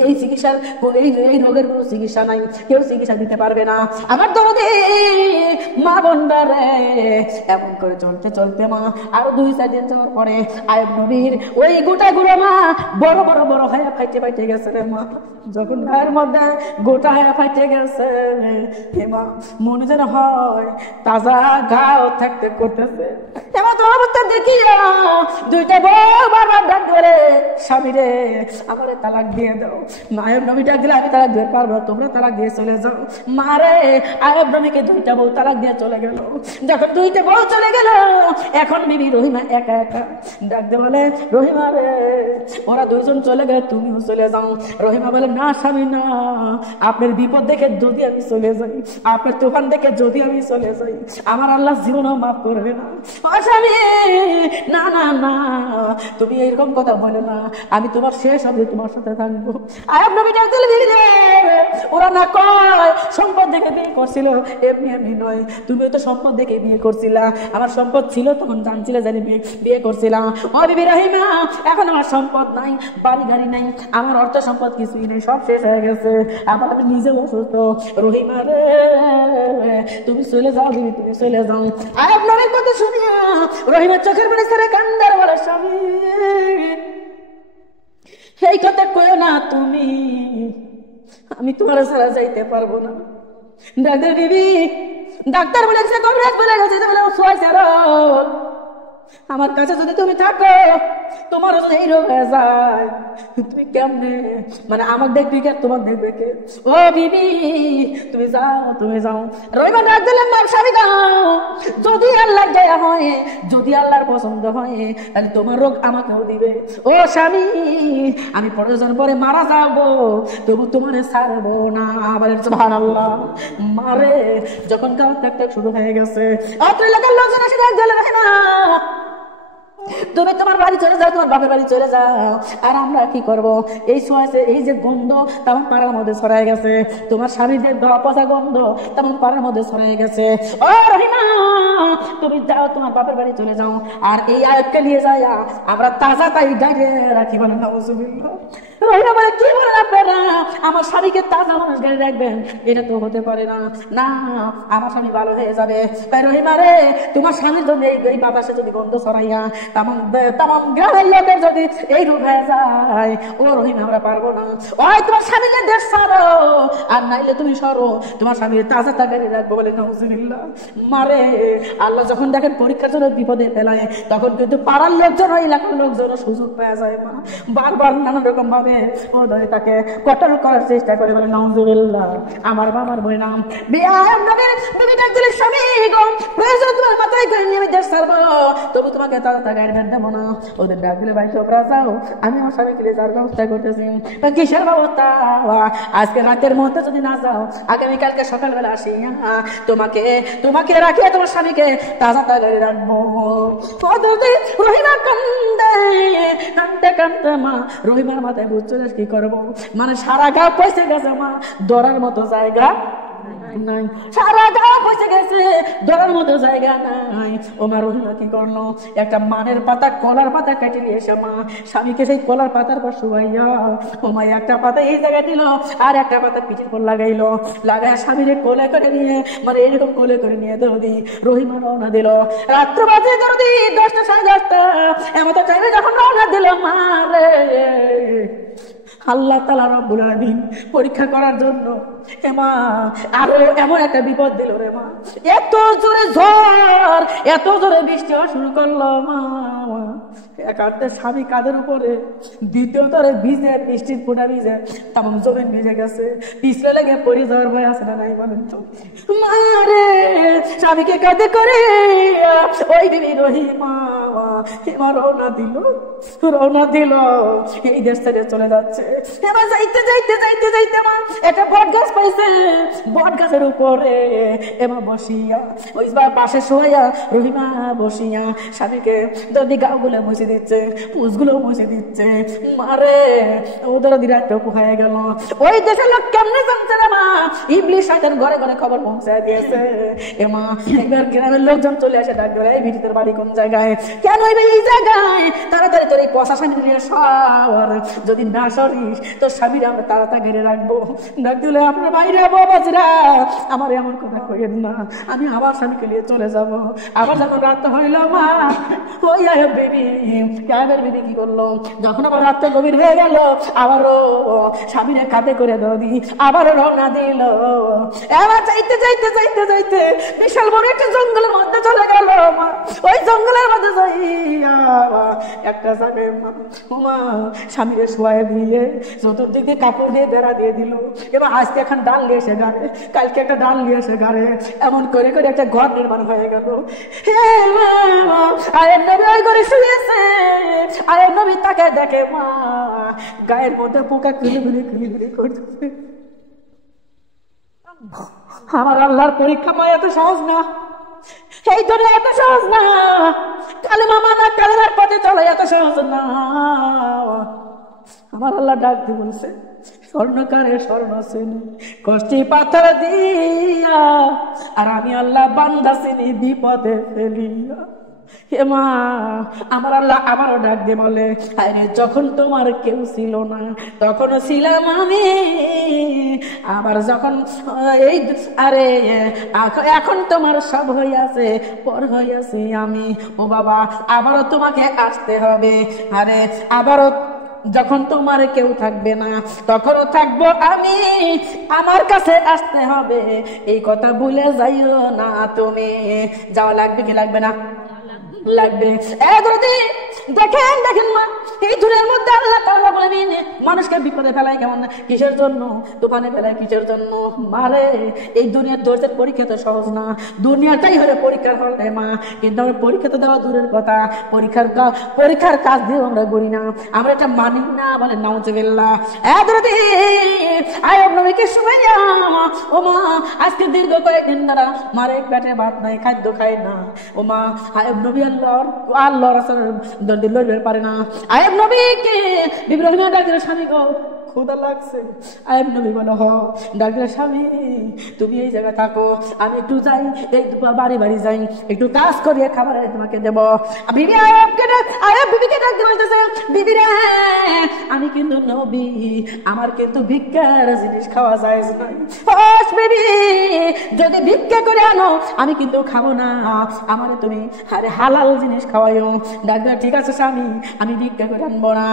এই চিকিৎসার এই রোগের কোনো চিকিৎসা নাই, কেউ চিকিৎসা দিতে পারবে না। আমার দরদে মা বন্ডারে এমন করে চলতে চলতে মা আরো 2-4 দিন যাওয়ার পরে আয়াব নবীর ওই গোটা গুঁড়ো মা বড় বড় বড় হয়ে ফাইটে গেছে রে মা। যখন গায়ের মধ্যে গোটা হয়ে ফাইটে গেছে মা মনে যেন হয় তাজা গাও থাকতে করতেছে। এমন তো অবস্থা দেখি 2টা বউ বারবার ডাক ধরে স্বামী রে আমার তালাক দিয়ে দাও। আয়াব নবী ডাক দিলে আমি তালাক দিতে পারবো, তোমরা তালাক দিয়ে চলে যাও। মারে আয়াব নবীকে 2টা বউ তালাক দিয়ে চলে গেল। যখন 2টা বউ চলে গেল এখন বিবি রহিমা একা একা ডাক দিয়ে বলে রহিমা রে ওরা 2 জন চলে গেলে তুমিও চলে যাও। রহিমা বলে না স্বামী না, আপনার বিপদ দেখে যদি আমি চলে যাই, আপনার তুফান দেখে যদি আমি চলে যাই আমার আল্লাহ জীবনও মাফ করবে না। স্বামী না না না তুমি এরকম কথা বলো না, আমি তোমার শেষ অবধি তোমার সাথে থাকবো। আয়াব নবী ডাক দিলে ওরা না কয় সম্পদ দেখে বিয়ে করছিল, এমনি এমনি নয়, তুমিও তো সম্পদ দেখে বিয়ে করছিলা, আমার সম্পদ ছিল তখন জানছিলে জানি বিয়ে করছিলাম। ও বিবি রহিমা এখন আমার সম্পদ নাই, বাড়ি গাড়ি নাই, আমার অর্থ সম্পদ কিছুই নেই, সব শেষ হয়ে গেছে, আমার আমি নিজেও অসুস্থ। রহিমা রে তুমি চলে যাও বিবি, তুমি চলে যাও। আয়াব নবীর কথা শুনিয়া রহিমার চোখের পানি ছেড়ে কান্দার বলে স্বামী এই কথা কইও না তুমি, আমি তোমার ছাড়া যাইতে পারবো না। ডাক্তার বিবি ডাক্তার বলেছে কবিরাজ বলে গেছে যে বলে শোয়াইছে আমার কাছে যদি তুমি থাকো তোমার যদি এই রোগ হয়ে যায় তুমি কেমনে মানে আমার দেখবি কে তোমার দেখবে কে? ও বিবি তুমি যাও। রবিবার ডাক দিলাম স্বামী দাও, যদি আল্লাহ দয়া হয় যদি আল্লাহর পছন্দ হয় তাহলে তোমার রোগ আমাকেও দিবে। ও স্বামী আমি প্রয়োজন পরে মারা যাবো তবু তোমার ছাড়বো না। আবার সুবহানাল্লাহ মারে যখন কাল ত্যাগ শুরু হয়ে গেছে অত এলাকার লোকজন এসে ডাক দিলেন না তুমি তোমার বাড়ি চলে যাও, তোমার বাপের বাড়ি চলে যাও। আর আমরা কি করব? এই সোয়াসে এই যে গন্ধ তেমন পাড়ার মধ্যে ছড়াই গেছে, তোমার স্বামীর যে পচা গন্ধ তেমন পাড়ার মধ্যে ছড়াই গেছে। ও রহিমা, তুমি যাও, তোমার বাপের বাড়ি চলে যাও। আর এই আয়াতকে নিয়ে যাই আমরা তাজা তাই গাড়ি রাখি। বলেন নাউজুবিল্লাহ। রহিমা বলে, কি বলেন আপনারা? আমার স্বামীকে তাজা মানুষ গাড়ি রাখবেন? এটা তো হতে পারে না। না, আমার স্বামী ভালো হয়ে যাবে। তাই রহিমা রে, তোমার স্বামীর জন্য এই বাতাসে যদি গন্ধ ছড়াইয়া তাম গ্রামের লোকের যদি এই রূপ হয়ে যায়, ও রহিমা আমরা পারবো না। ওই তোমার স্বামীকে দেশ ছাড়ো, আর নাইলে তুমি সরো, তোমার স্বামীর তাজা গাড়ি রাখবো। বলে নাউজুবিল্লাহ। মারে, আল্লাহ যখন দেখেন পরীক্ষার জন্য বিপদে ফেলায়, তখন কিন্তু পাড়ার লোকজন, এলাকার লোকজন সুযোগ পাওয়া যায় না, বারবার নানান রকম ভাবে ও ধরে তাকে কটল করার চেষ্টা করে। বলে নাউজুবিল্লাহ। আমার বাবার বই নাম স্বামী গো, প্রয়োজন তোমার মাথায় করে নিয়ে আমি দেশ ছাড়বো, তবু তোমাকে তাজা গাড়ি দেবো না। ওদের ডাক দিলে বাড়িতে ওপরা যাও, আমি আমার স্বামীকে যাওয়ার ব্যবস্থা করতেছি। কিসের ব্যবস্থা? আজকে রাতের মধ্যে যদি না যাও, আগামীকালকে সকালবেলা আসি, তোমাকে রাখিয়ে তোমার স্বামীকে তাজা গাড়ি রাখবো। রহিমা কান্দে কান্দে মা, রহিমার মাথায় বুঝ চলে কি করবো, মানে সারা গা পয়সে গেছে মা, ধরার মতো জায়গা নাই, সারা গা পয়সে গেছে, ধরার মতো জায়গা নাই। ও মা, রহিমা কি করলো, একটা মানের পাতা, কলার পাতা কেটে নিয়ে এসে মা স্বামীকে সেই কলার পাতার পর শুয়াইয়া, ও মা একটা পাতা এই জায়গায় দিল, আর একটা পাতা পিঠের পর লাগাইলো, লাগায় স্বামীর কোলে করে নিয়ে, মানে এরকম কোলে করে নিয়ে দরদি রহিমা রওনা দিল। রাত্র বাজে দরদি 10টা, 10:30, এমন চাইবে যখন রওনা দিল মা রে, আল্লাহ তাআলা রব্বুল আলামিন পরীক্ষা করার জন্য এমা আরো এমন একটা বিপদ দিল রে মা। এত জোরে ঝড়, এত জোরে বৃষ্টি হওয়া শুরু করলো মা। একান্তে স্বামী কাঁধের উপরে, দ্বিতীয় তরে ভিজে, বৃষ্টির ফোঁটা ভিজে তেমন জমিন ভিজে গেছে, পিছলে লেগে পড়ে যাওয়ার ভয় আছে না নাই বলেন তো? মারে, স্বামীকে কাঁধে করে ওই বিবি রহিমা রওনা দিল এই দেশ থেকে চলে যাচ্ছে। এবার যাইতে যাইতে যাইতে যাইতে মা একটা বট গাছ পাইছে, বট গাছের উপরে এবার বসিয়া, ওই পাশে শোয়া রহিমা বসিয়া স্বামীকে যদি গা গুলো মুছে দিচ্ছে, পুষগুলো মুছে দিচ্ছে। মারে, ওদের দিরাট হয়ে গেল। ওই দেশের লোক কেমনে জানছে না মা, ইবলিশ শয়তান ঘরে ঘরে খবর পৌঁছায় দিয়েছে। এ মা, একবার গ্রামের লোকজন চলে আসে, ডাক ধরে, এই ভিতর বাড়ি কোন জায়গায়? কেন এই জায়গায়? তাড়াতাড়ি তোর এই পচা স্বামী নিয়ে সর, যদি না সরিস তোর স্বামীরা আমরা তাড়াতাড়ি ঘিরে রাখবো। ডাক দিলে, আপনার বাইরে বাবাজরা আমার এমন কথা কইেন না, আমি আবার স্বামীকে নিয়ে চলে যাব। আবার যখন রাত হইল মা, ওই আয়ব বিবি কি করলো, যখন আবার রাতটা গভীর হয়ে গেল, আবারও স্বামীরা কাঁধে করে দৌড়ি আবারও রওনা দিল। এবার যাইতে যাইতে যাইতে যাইতে বিশাল বড় একটা জঙ্গলের মধ্যে চলে গেল মা। ওই জঙ্গলের মধ্যে যাইয়া একটা জায়গায় মা স্বামীরে শোয়াই দিয়ে চতুর্দিকে কাপড় দিয়ে বেড়া দিয়ে দিল। এবার আজকে এখন ডাল নিয়ে এসে গাড়ে, কালকে একটা ডাল নিয়ে এসে গাড়ে, এমন করে করে একটা ঘর নির্মাণ হয়ে গেল। আয়ের নবী ওই ঘরে শুয়েছে, আয়ের নবী তাকে দেখে মা গায়ের মধ্যে পোকা কিলি করতেছে। আমার আল্লাহর পরীক্ষা মা এত সহজ না, এই দুনিয়া এত সহজ না, কালেমা মানা কালেমার পথে চলা এত সহজ না। আমার আল্লাহ ডাক দিয়ে বলছে, স্বর্ণকারে স্বর্ণ শ্রেণী কষ্টি পাথর দিয়া, আর আমি আল্লাহ বান্দা শ্রেণী বিপদে ফেলিয়া। হে মা, আমার আল্লাহ আবারও ডাক দিয়ে বলে, আরে যখন তোমার কেউ ছিল না তখনও ছিলাম আমি, আবার যখন এই আরে এখন তোমার সব হইয়াছে, পর হইয়াছি আমি। ও বাবা, আবারও তোমাকে আসতে হবে, আরে আবারও যখন তোমার কেউ থাকবে না তখনও থাকবো আমি, আমার কাছে আসতে হবে, এই কথা ভুলে যাইও না তুমি। যাওয়া লাগবে কি লাগবে না? লাগবে। দেখেন দেখেন মা, এই দুনিয়ার মধ্যে আল্লাহ তাআলা বলেন মানুষকে বিপদে ফেলায় কেমন, কিসের জন্য? তুফানে ফেলায় কিসের জন্য? মারে, এই দুনিয়ার ধৈর্যের পরীক্ষা তো সহজ না, দুনিয়াটাই হলে পরীক্ষার হল রে মা। কিন্তু আমরা পরীক্ষা তো দেওয়া দূরের কথা, পরীক্ষার কাজ দিয়ে আমরা করি না, আমরা এটা মানি না। বলে নাউজুবিল্লাহ। আয়ব নবীকে শুনাইয়া, ও মা আজকে দীর্ঘ কয়েকদিন ধরা মারে পেটে ভাত নাই, খাদ্য খায় না। ও মা, আয়ব নবী আল্লাহ রাসূলের দরদি লড়বে পারে না। আয়েব নবীকে বিবি রহিমা ডাক দিল, স্বামী গো ক্ষুধা লাগছে। আয়েব নবী বলো হ। ডাক দিল, স্বামী তুমি এই জায়গায় থাকো, আমি একটু যাই, এই বাড়ি বাড়ি যাই, একটু কাজ করিয়ে খাবার তোমাকে দেব। বিবি আয়েব বিবিকে ডাক দিয়ে বলতেছে, বিবি রে আমি কিন্তু নবী, আমার কিন্তু ভিক্ষার জিনিস খাওয়া যায় নাই। বিবি যদি ভিক্ষা করে আনো আমি কিন্তু খাবো না, আমারে তুমি আরে হালাল জিনিস খাওয়াইও। ডাক্তার ঠিক আছে স্বামী, আমি ভিক্ষা করে আনবো না।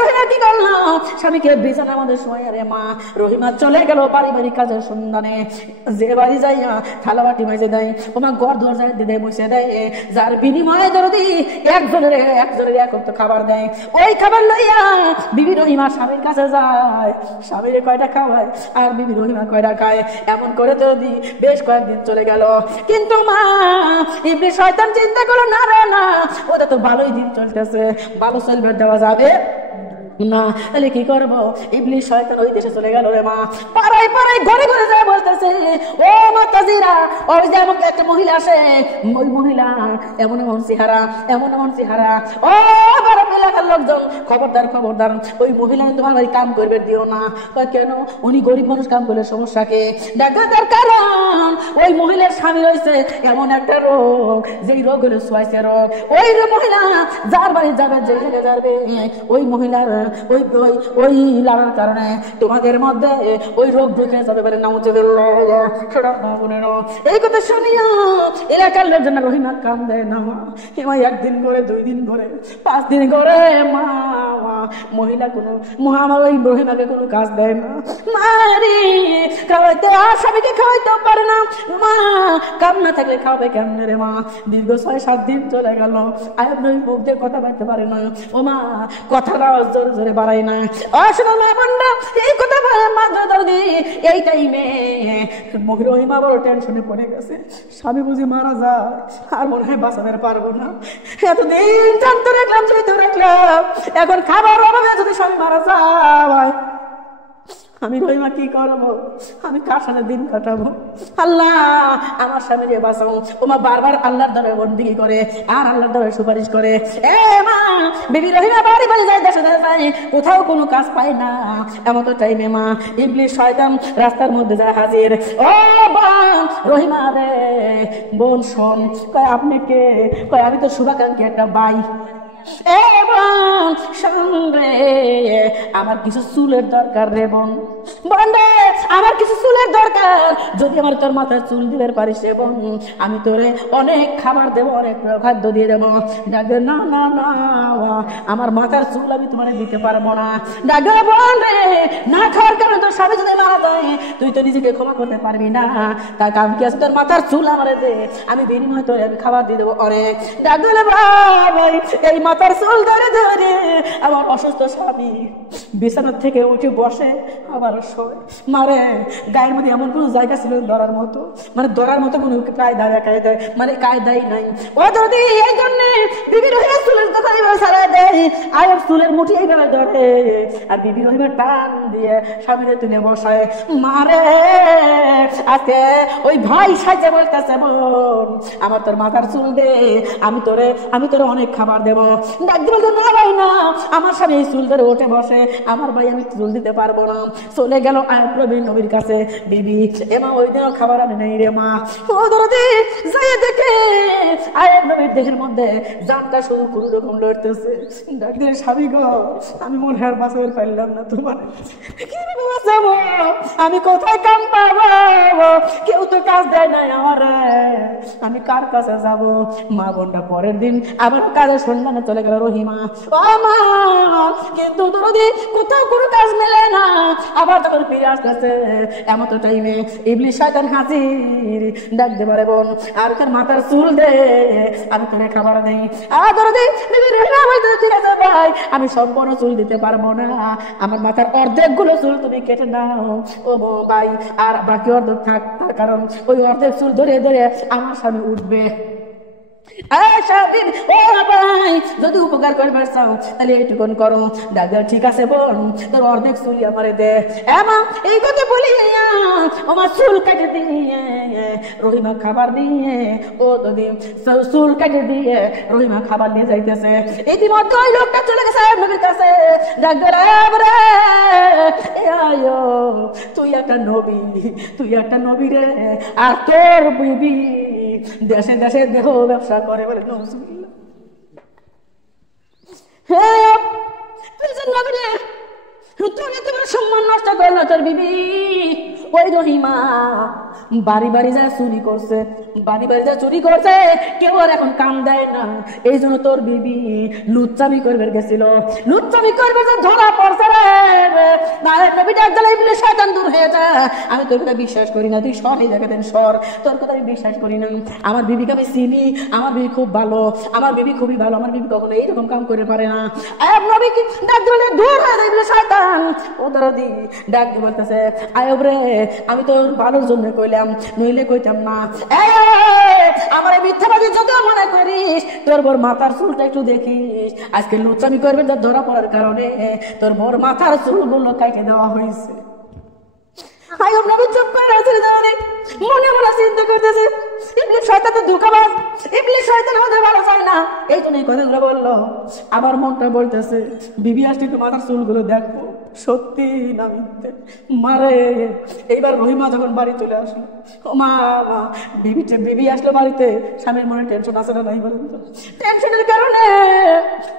রহিমা কি করলো, স্বামীকে বিছানার মধ্যে শোয়। রে মা রহিমা চলে গেল বাড়ি বাড়ি কাজের সন্ধানে। যে বাড়ি যাইয়া থালা বাটি মেজে দেয়, ওমা ঘর দোয়ার যায় দিদে বসে দেয়, যার বিনিময়ে দরদি একজনের এক তো খাবার দেয়। ওই খাবার লইয়া বিবি রহিমা স্বামীর কাছে যায়, স্বামীর কয়টা খাওয়ায় আর বিবি রহিমা কয়টা খায়। এমন করে যদি বেশ কয়েকদিন চলে গেল, কিন্তু মা ইবলিস শয়তান চিন্তা করলো, না রে না, ওটা তো ভালোই দিন চলতেছে, ভালো চলবে দেওয়া যাবে না, তাহলে কি করবো। ইবলিস শয়তান ওই দেশে চলে গেল। রে মা পাড়ায় পাড়ায় ঘরে ঘরে যায় বলতেছে, ও মাতাজিরা, ওই যে আমাকে একটা মহিলা আসে, ওই মহিলা এমন এমন চেহারা, এমন এমন চেহারা, ও আবার এলাকার লোকজন খবরদার খবরদার, ওই মহিলা তোমার ওই কাম করবে দিও না। কেন? উনি গরিব মানুষ, কাম করলে সমস্যাকে দেখা, তার কারণ ওই মহিলার স্বামী রয়েছে এমন একটা রোগ, যেই রোগ হলো সোয়াইসের রোগ। ওই মহিলা যার বাড়ি যাবে, যে জায়গায় যাবে, ওই মহিলার ওই ওই ওই লাড়ার কারণে তোমাদের মধ্যে ওই রোগ ঢুকে যাবে বলে নাউজুবিল্লাহ। এই কথা শুনিয়া এলাকার লোকজন রহিমা কাম দেয় না। এমন একদিন করে, 2 দিন করে, 5 দিন করে মা মহিলা কোনো ওই রহিমাকে কোনো কাজ দেয় না। মারি খাওয়াইতে স্বামীকে খাওয়াইতে পারে না। মা কাম না থাকলে খাওয়াবে কেমনে রে মা? দীর্ঘ 6-7 দিন চলে গেল, আয়াব নবী মুখ দিয়ে কথা বলতে পারে না। ও মা কথার আওয়াজ জোরে জোরে বাড়ায় না। আসলে মা বন্ধা এই কথা বলে মা দরদি এই টাইমে রহিমা বড় টেনশনে পড়ে গেছে। স্বামী বুঝি মারা যায়, আর মনে হয় বাঁচাতে পারবো না। এতদিন জানতে রাখলাম, যেতে রাখলাম, এখন খাবার অভাবে যদি স্বামী মারা যায়, আমি রহিমা কি করবো? আমি কার সাথে দিন কাটাবো? আল্লাহ আমার স্বামীকে বাঁচাও। ওমা বারবার আল্লাহর দরবারে বন্দেগী করে আর আল্লাহর দরবারে সুপারিশ করে। এ মা বিবি রহিমা বাড়ি বাড়ি যায়, দেশে দেশে যায়, কোথাও কোনো কাজ পায় না। এমন তো টাইমে মা ইবলিস শয়তান রাস্তার মধ্যে যায় হাজির। ও বোন রহিমা রে, বোন শোন, কয় আপনি কে? কয় আমি তো শুভাকাঙ্ক্ষী একটা বাই। আমার কিছু চুলের দরকার রে বোন, আমার কিছু চুলের দরকার, যদি আমার তোর মাথায় চুল দিতে পারিস রে বোন, আমি তোরে অনেক খাবার দেবো, অনেক খাদ্য দিয়ে দেবো। ডাকে না না না, আমার মাথার চুল আমি তোমার দিতে পারবো না। ডাকে বোন রে, না খাওয়ার কারণে তোর স্বামী যদি মারা যায়, তুই তো নিজেকে ক্ষমা করতে পারবি না, তাই আমি কি আছে তোর মাথার চুল আমার দে, আমি বিনিময় তোরে আমি খাবার দিয়ে দেবো অনেক। ডাকে ভাই এই মাথার চুল ধরে ধরে আমার অসুস্থ স্বামী বিছানার থেকে উঠে বসে, আবার শোয়। মারে গায়ের মধ্যে এমন কোনো জায়গা ছিল ধরার মতো, মানে ধরার মতো কোনো কায়দাই নাই। ও যদি এই জন্য বিবি রহিমার চুলের কথা ছাড়াই দেয়, আয়ের চুলের মুঠি এইভাবে ধরে আর বিবি রহিমার টান দিয়ে স্বামীরে তুলে বসায়। মারে আজকে ওই ভাই সাজে বলতেছে, বোন আমার তোর মাথার চুল দে, আমি তোরে অনেক খাবার দেবো। ডাক দিবে না ভাই না, আমার স্বামী এই চুল ধরে ওঠে বসে, আমার ভাই আমি চুল দিতে পারবো না। চলে গেল আয়াব নবীর কাছে। বিবি এমা ওই দিনও খাবার আনে নাই রে মা। ও দরদি যাই দেখে আয়াব নবীর দেহের মধ্যে জানটা শুধু কোনো রকম লড়তেছে। ডাক দিয়ে স্বামী গো, আমি মনে হয় বাঁচাতে পারলাম না তোমার, কিভাবে বাঁচাবো? আমি কোথায় কাম পাবো? কেউ তো কাজ দেয় নাই আমার, আমি কার কাছে যাব? মা বোনটা পরের দিন আবার কাজের সন্ধানে চলে গেল রহিমা। ও মা কিন্তু দরদি কোথাও কোনো কাজ মেলে না। আবার তখন ফিরে আসতেছে, এমন তো টাইমে ইবলিস শয়তান হাজির। ডাক দে পারে বোন, আর তোর মাথার চুল দে, আমি তোরে খাবার নেই। আর দরদি বিবি রহিমা বলতে, ঠিক আছে ভাই, আমি সম্পূর্ণ চুল দিতে পারবো না, আমার মাথার অর্ধেক গুলো চুল তুমি কেটে নাও ও ভাই, আর বাকি অর্ধেক থাক, তার কারণ ওই অর্ধেক চুল ধরে ধরে আমার স্বামী উঠবে। যদি উপকার করবার চাও তাহলে এইটুকুন করো। ডাক্তার ঠিক আছে বোন, তোর অর্ধেক চুল আমারে দে। মা এই কথা বলি আমার চুল কেটে দিয়ে রহিমা খাবার দিয়ে ও তোদি চুল কেটে দিয়ে রহিমা খাবার নিয়ে যাইতেছে। ইতিমধ্যে ওই লোকটা চলে গেছে নবীর কাছে। ডাক্তার তুই একটা নবী, তুই একটা নবী রে, আর তোর বিবি দেশে দেশে দেহ ব্যবসা করে বলে নজরুল্লাহ। হ্যাঁ তুই যে নবী রে, তোর এত বড় সম্মান নষ্ট করলো তোর বিবি। ওই রহিমা বাড়ি বাড়ি যা চুরি করছে, বাড়ি বাড়ি যা চুরি করছে, কেউ আর এখন কাম দেয় না। এই জন্য তোর বিবি লুচ্চামি করবে গেছিল, লুচ্চামি করবে যে ধরা পড়ছে রে। নবীটা একদল বলে শয়তান দূর হয়ে যা, আমি তোর কথা বিশ্বাস করি না, তুই সর এই জায়গাতেন সর, তোর কথা আমি বিশ্বাস করি না। আমার বিবিকে আমি চিনি, আমার বিবি খুব ভালো, আমার বিবি খুবই ভালো, আমার বিবি কখনো এইরকম কাম করে পারে না। নবী কি ডাক দিলে দূর হয়ে যাই বলে শয়তান ওদের দি ডাক দিয়ে বলতেছে আয়ব রে, আমি তোর ভালোর জন্য কইলাম, নইলে কইতাম না। আমার মিথ্যাবাদী যত মনে করিস, তোর বোর মাথার চুলটা একটু দেখিস। আজকে লুচ্চামি করবে যা ধরা পড়ার কারণে তোর বোর মাথার চুলগুলো কাটে দেওয়া হয়েছে। আয়ব নবী চুপ করে আছে, মনে মনে চিন্তা করতেছে ইবলিস শয়তান তো ধোঁকাবাজ, ইবলিস শয়তান আমাদের ভালো চায় না। এই জন্য এই কথাগুলো বললো। আবার মনটা বলতেছে বিবি আসলে একটু মাথার চুলগুলো দেখবো সত্যি না মিথ্যে। মারে এইবার রহিমা যখন বাড়ি চলে আসলো, ও মা বিবি আসলো বাড়িতে, স্বামীর মনে টেনশন আছে না নাই বলেন তো? টেনশনের কারণে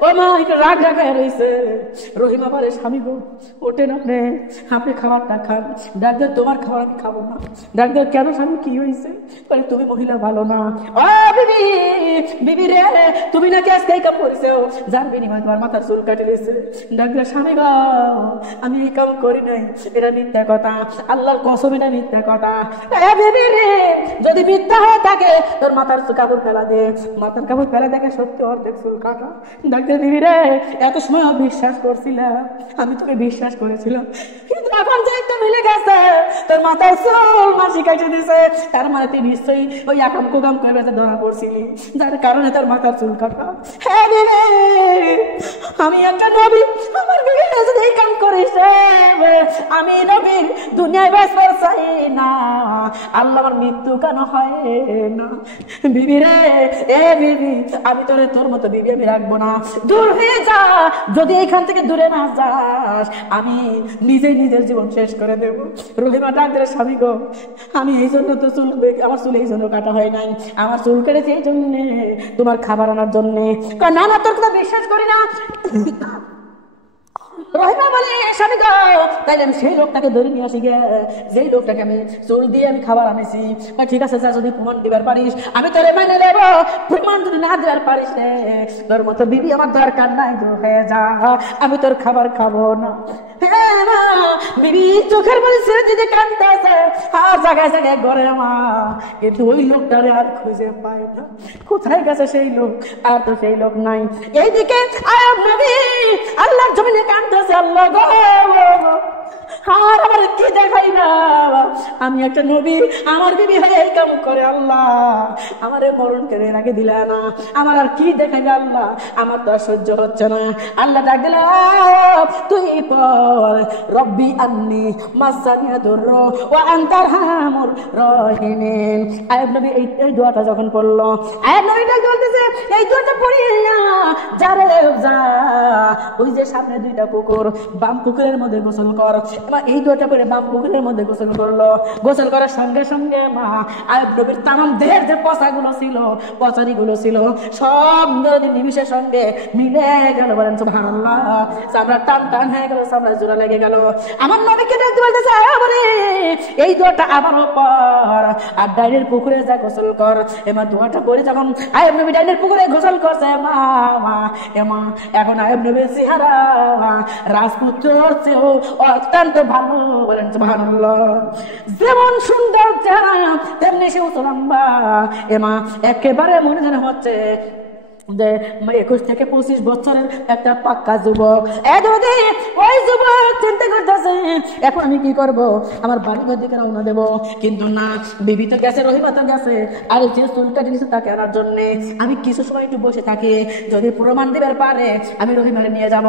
ও মা একটু রাগ রাখায় রয়েছে। রহিমা বলে স্বামী গো ওঠেন, আপনি খাবারটা খান। ডাক্তার তোমার খাবার আমি খাবো না। ডাক্তার কেন স্বামী কি হয়েছে? বলে তুমি মহিলা ভালো না। ও বিবি, বিবি রে তুমি নাকি আজকে এই কাম করেছো, যার বিনিময়ে তোমার মাথার চুল কাটে দিয়েছে। ডাক্তার স্বামী গো আমি এই কাম করি নাই, এটা মিথ্যা কথা, আল্লাহর কসম এটা মিথ্যা কথা। বিবি রে যদি মিথ্যা হয়ে থাকে তোর মাথার কাপড় ফেলা দে। মাথার কাপড় ফেলা দেখে সত্যি অর্ধেক চুল কাটা। ডাক্তার বিবি রে এত সময় বিশ্বাস করছিলাম, আমি তোকে বিশ্বাস করেছিলাম, কিন্তু এখন যে একটা মিলে গেছে তোর মাথার চুল মাসি কাটে দিছে, তার মানে তুই নিশ্চয়ই ওই এখন কুকাম করবে ধরা পড়ছিলি, যার কারণে তোর মাথার চুল কাটা। হ্যাঁ বিবি আমি একটা নবী, আমার বিবি যদি এই কাম করিস আমি নবীর দুনিয়ায় বেসবার চাই না, আল্লাহ আমার মৃত্যু কেন হয় না। বিবি রে এ বিবি আমি তোর মতো বিবি আমি রাখবো না, দূর হয়ে যা। যদি এইখান থেকে দূরে না যাস আমি নিজেই নিজের জীবন শেষ করে দেব। রহিমা ডাক দিলে স্বামী গো আমি এই জন্য তো চুল, আমার চুল এই জন্য কাটা হয় নাই, আমার চুল কেটেছে এই জন্যে তোমার খাবার আনার জন্যে। না না তোর কথা বিশ্বাস করি না। রহিমা বলে স্বামী গো তাইলে আমি সেই লোকটাকে ধরে নিয়ে আসি গে, যেই লোকটাকে আমি চুল দিয়ে আমি খাবার আনেছি। ঠিক আছে যা, যদি প্রমাণ দিবার পারিস আমি তোরে মেনে নেব, প্রমাণ যদি না দেওয়ার পারিস তোর মতো বিবি আমার দরকার নাই, দূর হয়ে যা, আমি তোর খাবার খাবো না। বিবি চোখের মধ্যে ছেড়ে দিতে কাঁদতেছে, আর জায়গায় জায়গায় ঘরে মা, কিন্তু ওই লোকটারে আর খুঁজে পায় না। কোথায় গেছে সেই লোক? আর তো সেই লোক নাই। এইদিকে আয়াব নবী আল্লাহর জমিনে কাঁদতেছে, আল্লাহ গো আর আমার কি দেখাই না, আমি একটা নবী, আমার বিবি হয়ে এই কাম করে, আল্লাহ আমার মরণ কেড়ে রাখে দিলা না, আমার আর কি দেখাইবে আল্লাহ, আমার তো আর সহ্য হচ্ছে না। আল্লাহ ডাক দিল তুই পর রব্বি আন্নি মাসানিয়া দুরর ওয়া আনতা আরহামুর রাহিমিন। আয়াব নবী এই দোয়াটা যখন পড়লো, আয়াব নবী ডাক বলতেছে এই দোয়াটা পড়িয়া যারে যা ওই যে সামনে দুইটা পুকুর, বাম পুকুরের মধ্যে গোসল কর। এবার এই দোয়াটা পড়ে বাম পুকুরের মধ্যে গোসল করলো। গোসল করার সঙ্গে সঙ্গে মা আয়াব নবীর তামাম দেহের যে পচাগুলো ছিল, পচারিগুলো ছিল সব নিমিষের সঙ্গে মিলে গেল। বলেন সুবহানাল্লাহ। চামড়া টান টান হয়ে গেল, চামড়া জোড়া লেগে গেল। আমার নবীকে দেখতে বলতেছে এই দোয়াটা আবারও পর, আর ডাইনের পুকুরে যা গোসল কর। এবার দোয়াটা পরে যখন আয়াব নবী ডাইনের পুকুরে গোসল করছে মা এমা এখন আয়াব নবীর চেহারা রাজপুত্রের চেয়েও অত্যন্ত ভালো। বলেন সুবহানাল্লাহ। যেমন সুন্দর চেহারা তেমনি সে লম্বা। এমা একেবারে মনে যেন হচ্ছে যে 21 থেকে 25 বছরের একটা পাক্কা যুবক। যদি ওই যুবক চিন্তা করতেছে এখন আমি কি করব, আমার বাড়ির দিকে রওনা দেব, কিন্তু না, বিবি তো গেছে, রহিমা তো গেছে, আর যে চুলটা জিনিস তাকে আনার জন্য আমি কিছু সময় একটু বসে থাকি, যদি প্রমাণ দিবার পারে আমি রহিমারে নিয়ে যাব,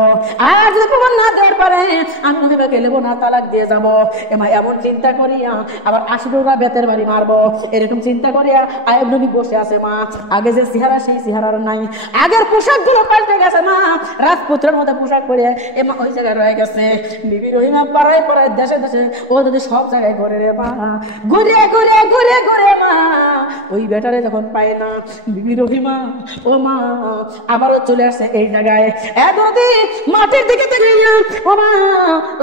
আর যদি প্রমাণ না দেওয়ার পারে আমি রহিমাকে নেবো না, তালাক দিয়ে যাব। এমন চিন্তা করিয়া আবার 80 টাকা বেতের বাড়ি মারবো, এরকম চিন্তা করিয়া আয়ব নবী বসে আছে। মা আগে যে চেহারা সেই চেহারার নাই, আগের পোশাক গুলো পাল্টে গেছে, মা রাজপুত্রের মধ্যে পোশাক পরে এমা ওই জায়গায় রয়ে গেছে। বিবি রহিমা পাড়ায় পাড়ায় দেশে দেশে ও যদি সব জায়গায় ঘুরে রে মা, ঘুরে ঘুরে ঘুরে ঘুরে মা ওই বেটারে যখন পায় না, বিবি রহিমা ও মা আবারও চলে আসছে এই জায়গায়। যদি মাটির দিকে তাকাইয়া ও মা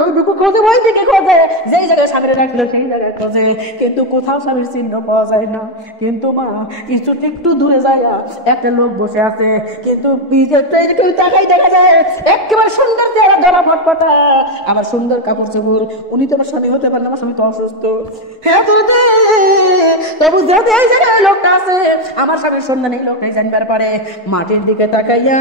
ওই দুঃখ খোঁজে, ওই দিকে খোঁজে, যেই জায়গায় স্বামীর রাখলো সেই জায়গায় খোঁজে, কিন্তু কোথাও স্বামীর চিহ্ন পাওয়া যায় না। কিন্তু মা কিছু একটু দূরে যায় একটা লোক বসে আছে, কিন্তু তাকাই দেখা যায় একেবারে সুন্দর চেহারা, ধরা ফটফটা, আমার সুন্দর কাপড় চোপড়, উনি তো আমার স্বামী হতে পারেন, আমার স্বামী তো অসুস্থ। হ্যাঁ তবু যেহেতু এই জায়গায় লোকটা আছে, আমার স্বামীর সন্ধান এই লোকটাই জানবার পারে। মাটির দিকে তাকাইয়া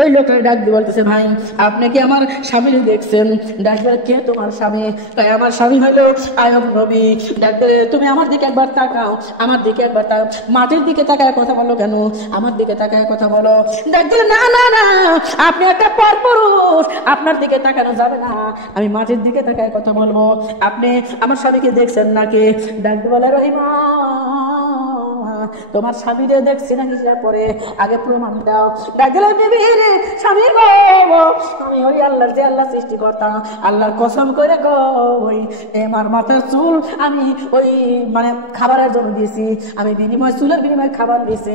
ওই লোকটা ডাক দিয়ে বলতেছে, ভাই আপনি কি আমার স্বামী দেখছেন? ডাক্তার কে তোমার স্বামী? তাই আমার স্বামী হলো আয়ব নবী। ডাক্তার তুমি আমার দিকে একবার তাকাও, আমার দিকে একবার তাকাও। মাটির দিকে তাকায় কথা বলো কেন? আমার দিকে তাকায় কথা বলো। ডাক্তার না না না, আপনি একটা পরপুরুষ, আপনার দিকে তাকানো যাবে না, আমি মাটির দিকে তাকায় কথা বলবো। আপনি আমার স্বামীকে দেখছেন নাকি? ডাক্তার বলে, রহিমা তোমার স্বামীরে দেখছি না হিসাব পরে, আগে প্রমাণ দাও। ডাকলে বিবি রে স্বামী গো, আমি ওই আল্লাহর যে আল্লাহ সৃষ্টিকর্তা, আল্লাহর কসম করে গো, ওই আমার মাথার চুল আমি ওই মানে খাবারের জন্য দিয়েছি, আমি বিনিময় চুলের বিনিময় খাবার দিয়েছি।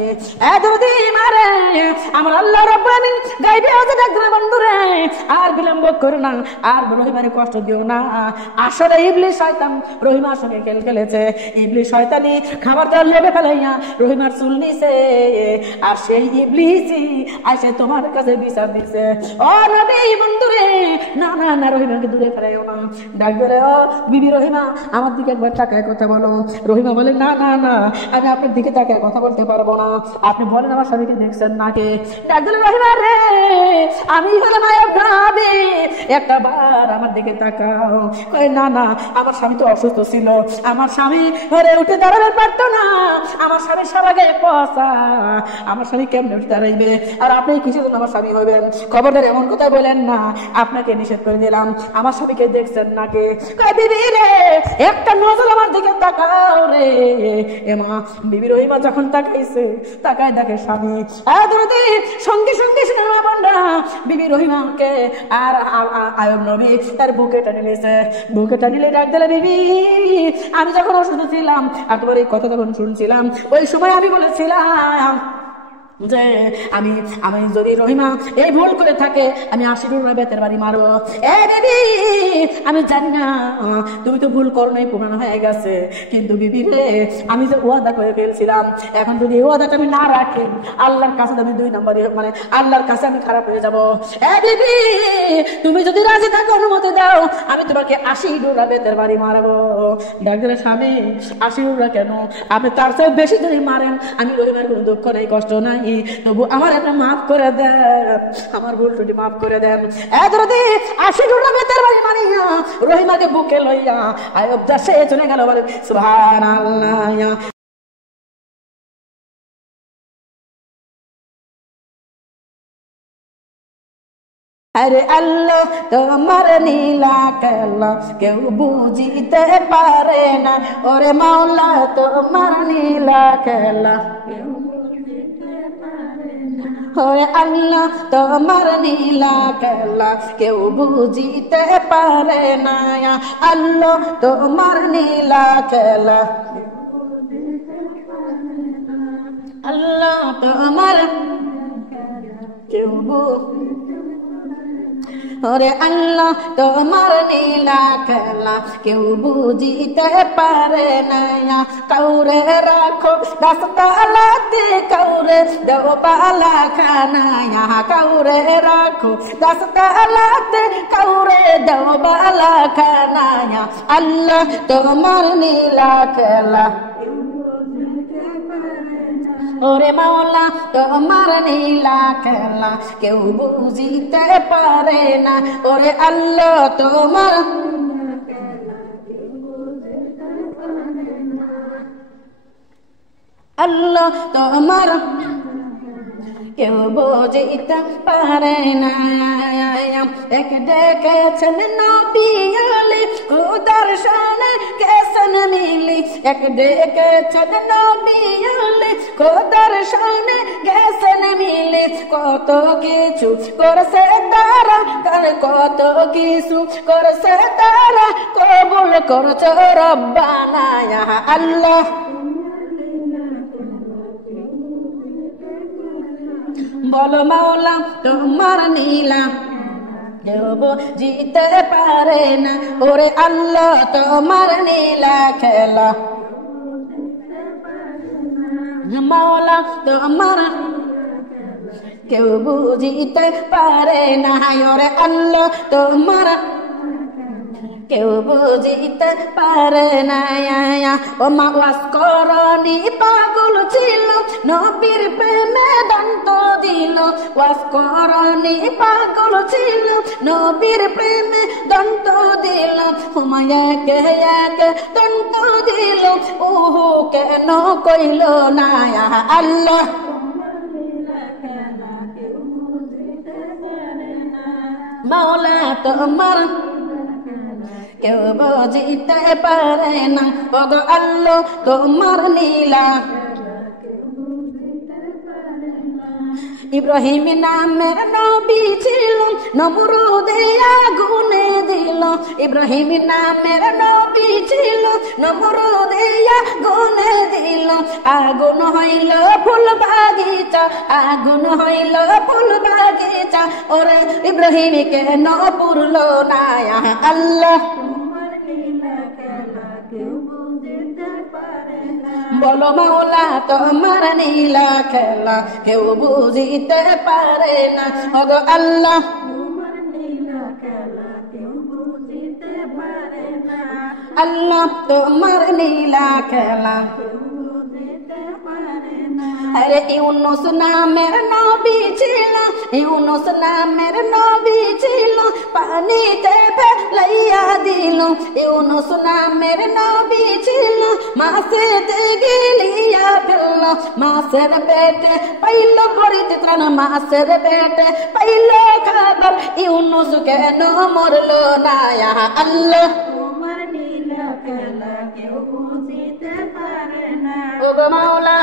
যদি মারে আমার আল্লাহ রাব্বুল আমিন গাইবে আছে। ডাকলে বন্ধুরে আর বিলম্ব করো না, আর রহিমারে কষ্ট দিও না। আসলে ইবলিস শয়তান রহিমার সঙ্গে খেল খেলেছে। ইবলিস শয়তানি খাবারটা লেবে ফেলাইয়া রহিমার চুল নিছে, আর সেই ইবলিসই আসে তোমার কাছে বিচার দিছে। ও নবী বন্ধুরে না না না, রহিমাকে দূরে ফেরাইও না। ডাক বলে, ও বিবি রহিমা আমার দিকে একবার তাকায় কথা বলো। রহিমা বলে, না না না, আমি আপনার দিকে তাকায় কথা বলতে পারবো না, আপনি বলেন আমার স্বামীকে দেখছেন নাকি? ডাক বলে, রহিমা রে আমি হলাম আয়ব নবী, একটা বার আমার দিকে তাকাও। না না, আমার স্বামী তো অসুস্থ ছিল, আমার স্বামী ঘরে উঠে দাঁড়াতে পারতো না, আমার স্বামী সারা গায়ে পচা, আমার স্বামী কেমনে উঠে দাঁড়াইবে? আর আপনি কিছু জন আমার স্বামী হইবেন? খবরদার এমন কথা বলেন না, আপনাকে নিষেধ করে দিলাম। আমার স্বামীকে দেখছেন নাকি? বিবি রে একটা নজর আমার দিকে তাকাও রে। এমা বিবি রহিমা যখন তাকাইছে, তাকায় দেখে স্বামী। সঙ্গে সঙ্গে বিবি রহিমাকে আর আয়ব নবী তার বুকে টানে নিয়েছে। বুকে টানিলে ডাক দিলে, বিবি আমি যখন অসুস্থ ছিলাম আর তোমার এই কথা যখন শুনছিলাম, ওই সময় আমি বলেছিলাম যে আমি আমি যদি রহিমা এই ভুল করে থাকে আমি 80 টাকা বেতের বাড়ি মারবো। বিবি আমি জানি না তুমি তো ভুল করো নাই, প্রমাণ হয়ে গেছে, কিন্তু বিবি রে আমি যে ওয়াদা করে ফেলছিলাম, এখন যদি এই ওয়াদাটা আমি না রাখি আল্লাহর কাছে আমি 2 নম্বরে মানে আল্লাহর কাছে আমি খারাপ হয়ে যাবো। বিবি তুমি যদি রাজি থাকো, অনুমতি দাও, আমি তোমাকে 80 টাকা বেতের বাড়ি মারবো। ডাক্তারের স্বামী 80 টাকা কেন? আপনি তার চেয়ে বেশি যদি মারেন আমি রহিমার কোনো দুঃখ নাই, কষ্ট নাই, তবু আমার একটা মাফ করে দেন, আমার ভুল ত্রুটি মাফ করে দেন। 80 টাকা বেতের বাড়ি মারিয়া রহিমাকে বুকে লইয়া আয়ব দেশে চলে গেল। বলে সুবহানাল্লাহ। আরে আল্লাহ তোমার নীলা খেলা কেউ বুঝিতে পারে না, ওরে মাওলা তোমার নীলা খেলা ওরে আল্লাহ তোমার নীলা খেলা কেউ বুঝিতে পারে না। আল্লাহ তোমার নীলা খেলা, আল্লাহ তোমার কেউ ওরে আল্লাহ তোমার নীলা খেলা কেউ বুঝিতে পারে না। কাউরে রাখো গাছতলাতে, কাউরে দেও পালা খানা, কাউরে রাখো গাছতলাতে, কাউরে দেও পালা খানা। আল্লাহ তোমার নীলা খেলা ওরে মাওলা তোমার নীলা খেলা কেউ বুঝিতে পারে না ওরে আল্লাহ তোমার আল্লাহ তোমার কেউ বুঝিতে পারে না এক দেখেছেন নবী আলী খুদার শানে কেসন মিলি এক দেখেছেন নবী আলী খুদার শানে কেসন মিলি কত কিছু করছে তারা কত কিছু করছে তারা কবুল করছো রব্বানা ইয়া আল্লাহ বলো মাওলা তোমার নীলা কেউ বুঝিতে পারে না ওরে আল্লাহ তোমার নীলা খেলা মাওলা তোমার কেউ বুঝিতে পারে না ওরে আল্লাহ তোমার কেউ বুঝিতে পারে না ও মা ওয়াজ করনি পাগল ছিল নবীর প্রেমে দন্ত দিল ওয়াজ করনি পাগল ছিল নবীর প্রেমে দন্ত দিল হুমায়াকে একে দন্ত দিল ওহো কেন কইল না আল্লাহ মাওলা তোমার কেউ বুঝিতে পারে না ওগো আল্লাহ তোমার নীলা ইব্রাহিম নামের নবী ছিল নমরুদে আগুনে দিল ইব্রাহিম নামের নবী ছিল নমরুদে আগুনে দিল আগুন হইল ফুল বাগিচা আগুন হইল ফুল বাগিচা ওরে ইব্রাহিম কেন পুরলো না আল্লাহ বলো মাওলা তোমার নীলা খেলা কেউ বুঝিতে পারে না ওগো আল্লাহ আল্লাহ তোমার নীলা খেলা আরে ইউনুস নামের নবী ছিল ইউনুস নামের নবী ছিল পানিতে ফেলাইয়া দিল ইউনুস নামের নবী ছিল মাছেতে গিলিয়া ফেলল মাছের পেটে পাইল পরিত্রাণ মাছের পেটে পাইল খাবার ইউনুস কেন মরল না আল্লাহ তোমার নীলা খেলা কেউ বুঝিতে পারে না ওগো মাওলা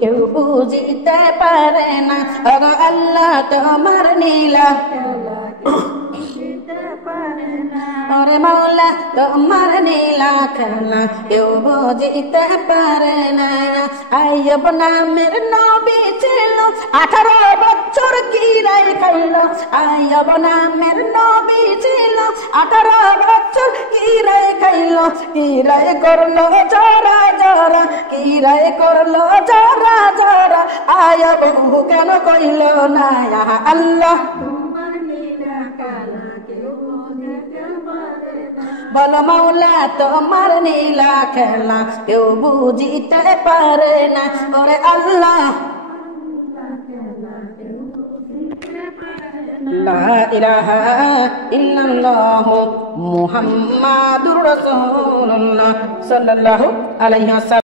কেউ বুঝিতে পারে না ওগো আল্লাহ তোমার নীলা ওরে মাওলা তোমার নীলা খেলা কেউ বুঝিতে পারে না আইয়ুব নামের নবী ছিল 18 বছর কিরাই খাইল আইয়ুব নামের নবী ছিল 18 বছর কিরাই খাইল কিরাই করলো জরা জরা কিরাই করলো জরা জরা আইয়ুব কেন কইল না আল্লাহ বলো মাওলা তোমার নীলা খেলা কেউ বুঝিতে পারে না ওরে আল্লাহ লা ইলাহা ইল্লাল্লাহ মুহাম্মাদুর রাসূলুল্লাহ সাল্লাল্লাহু আলাইহি ওয়াসাল্লাম।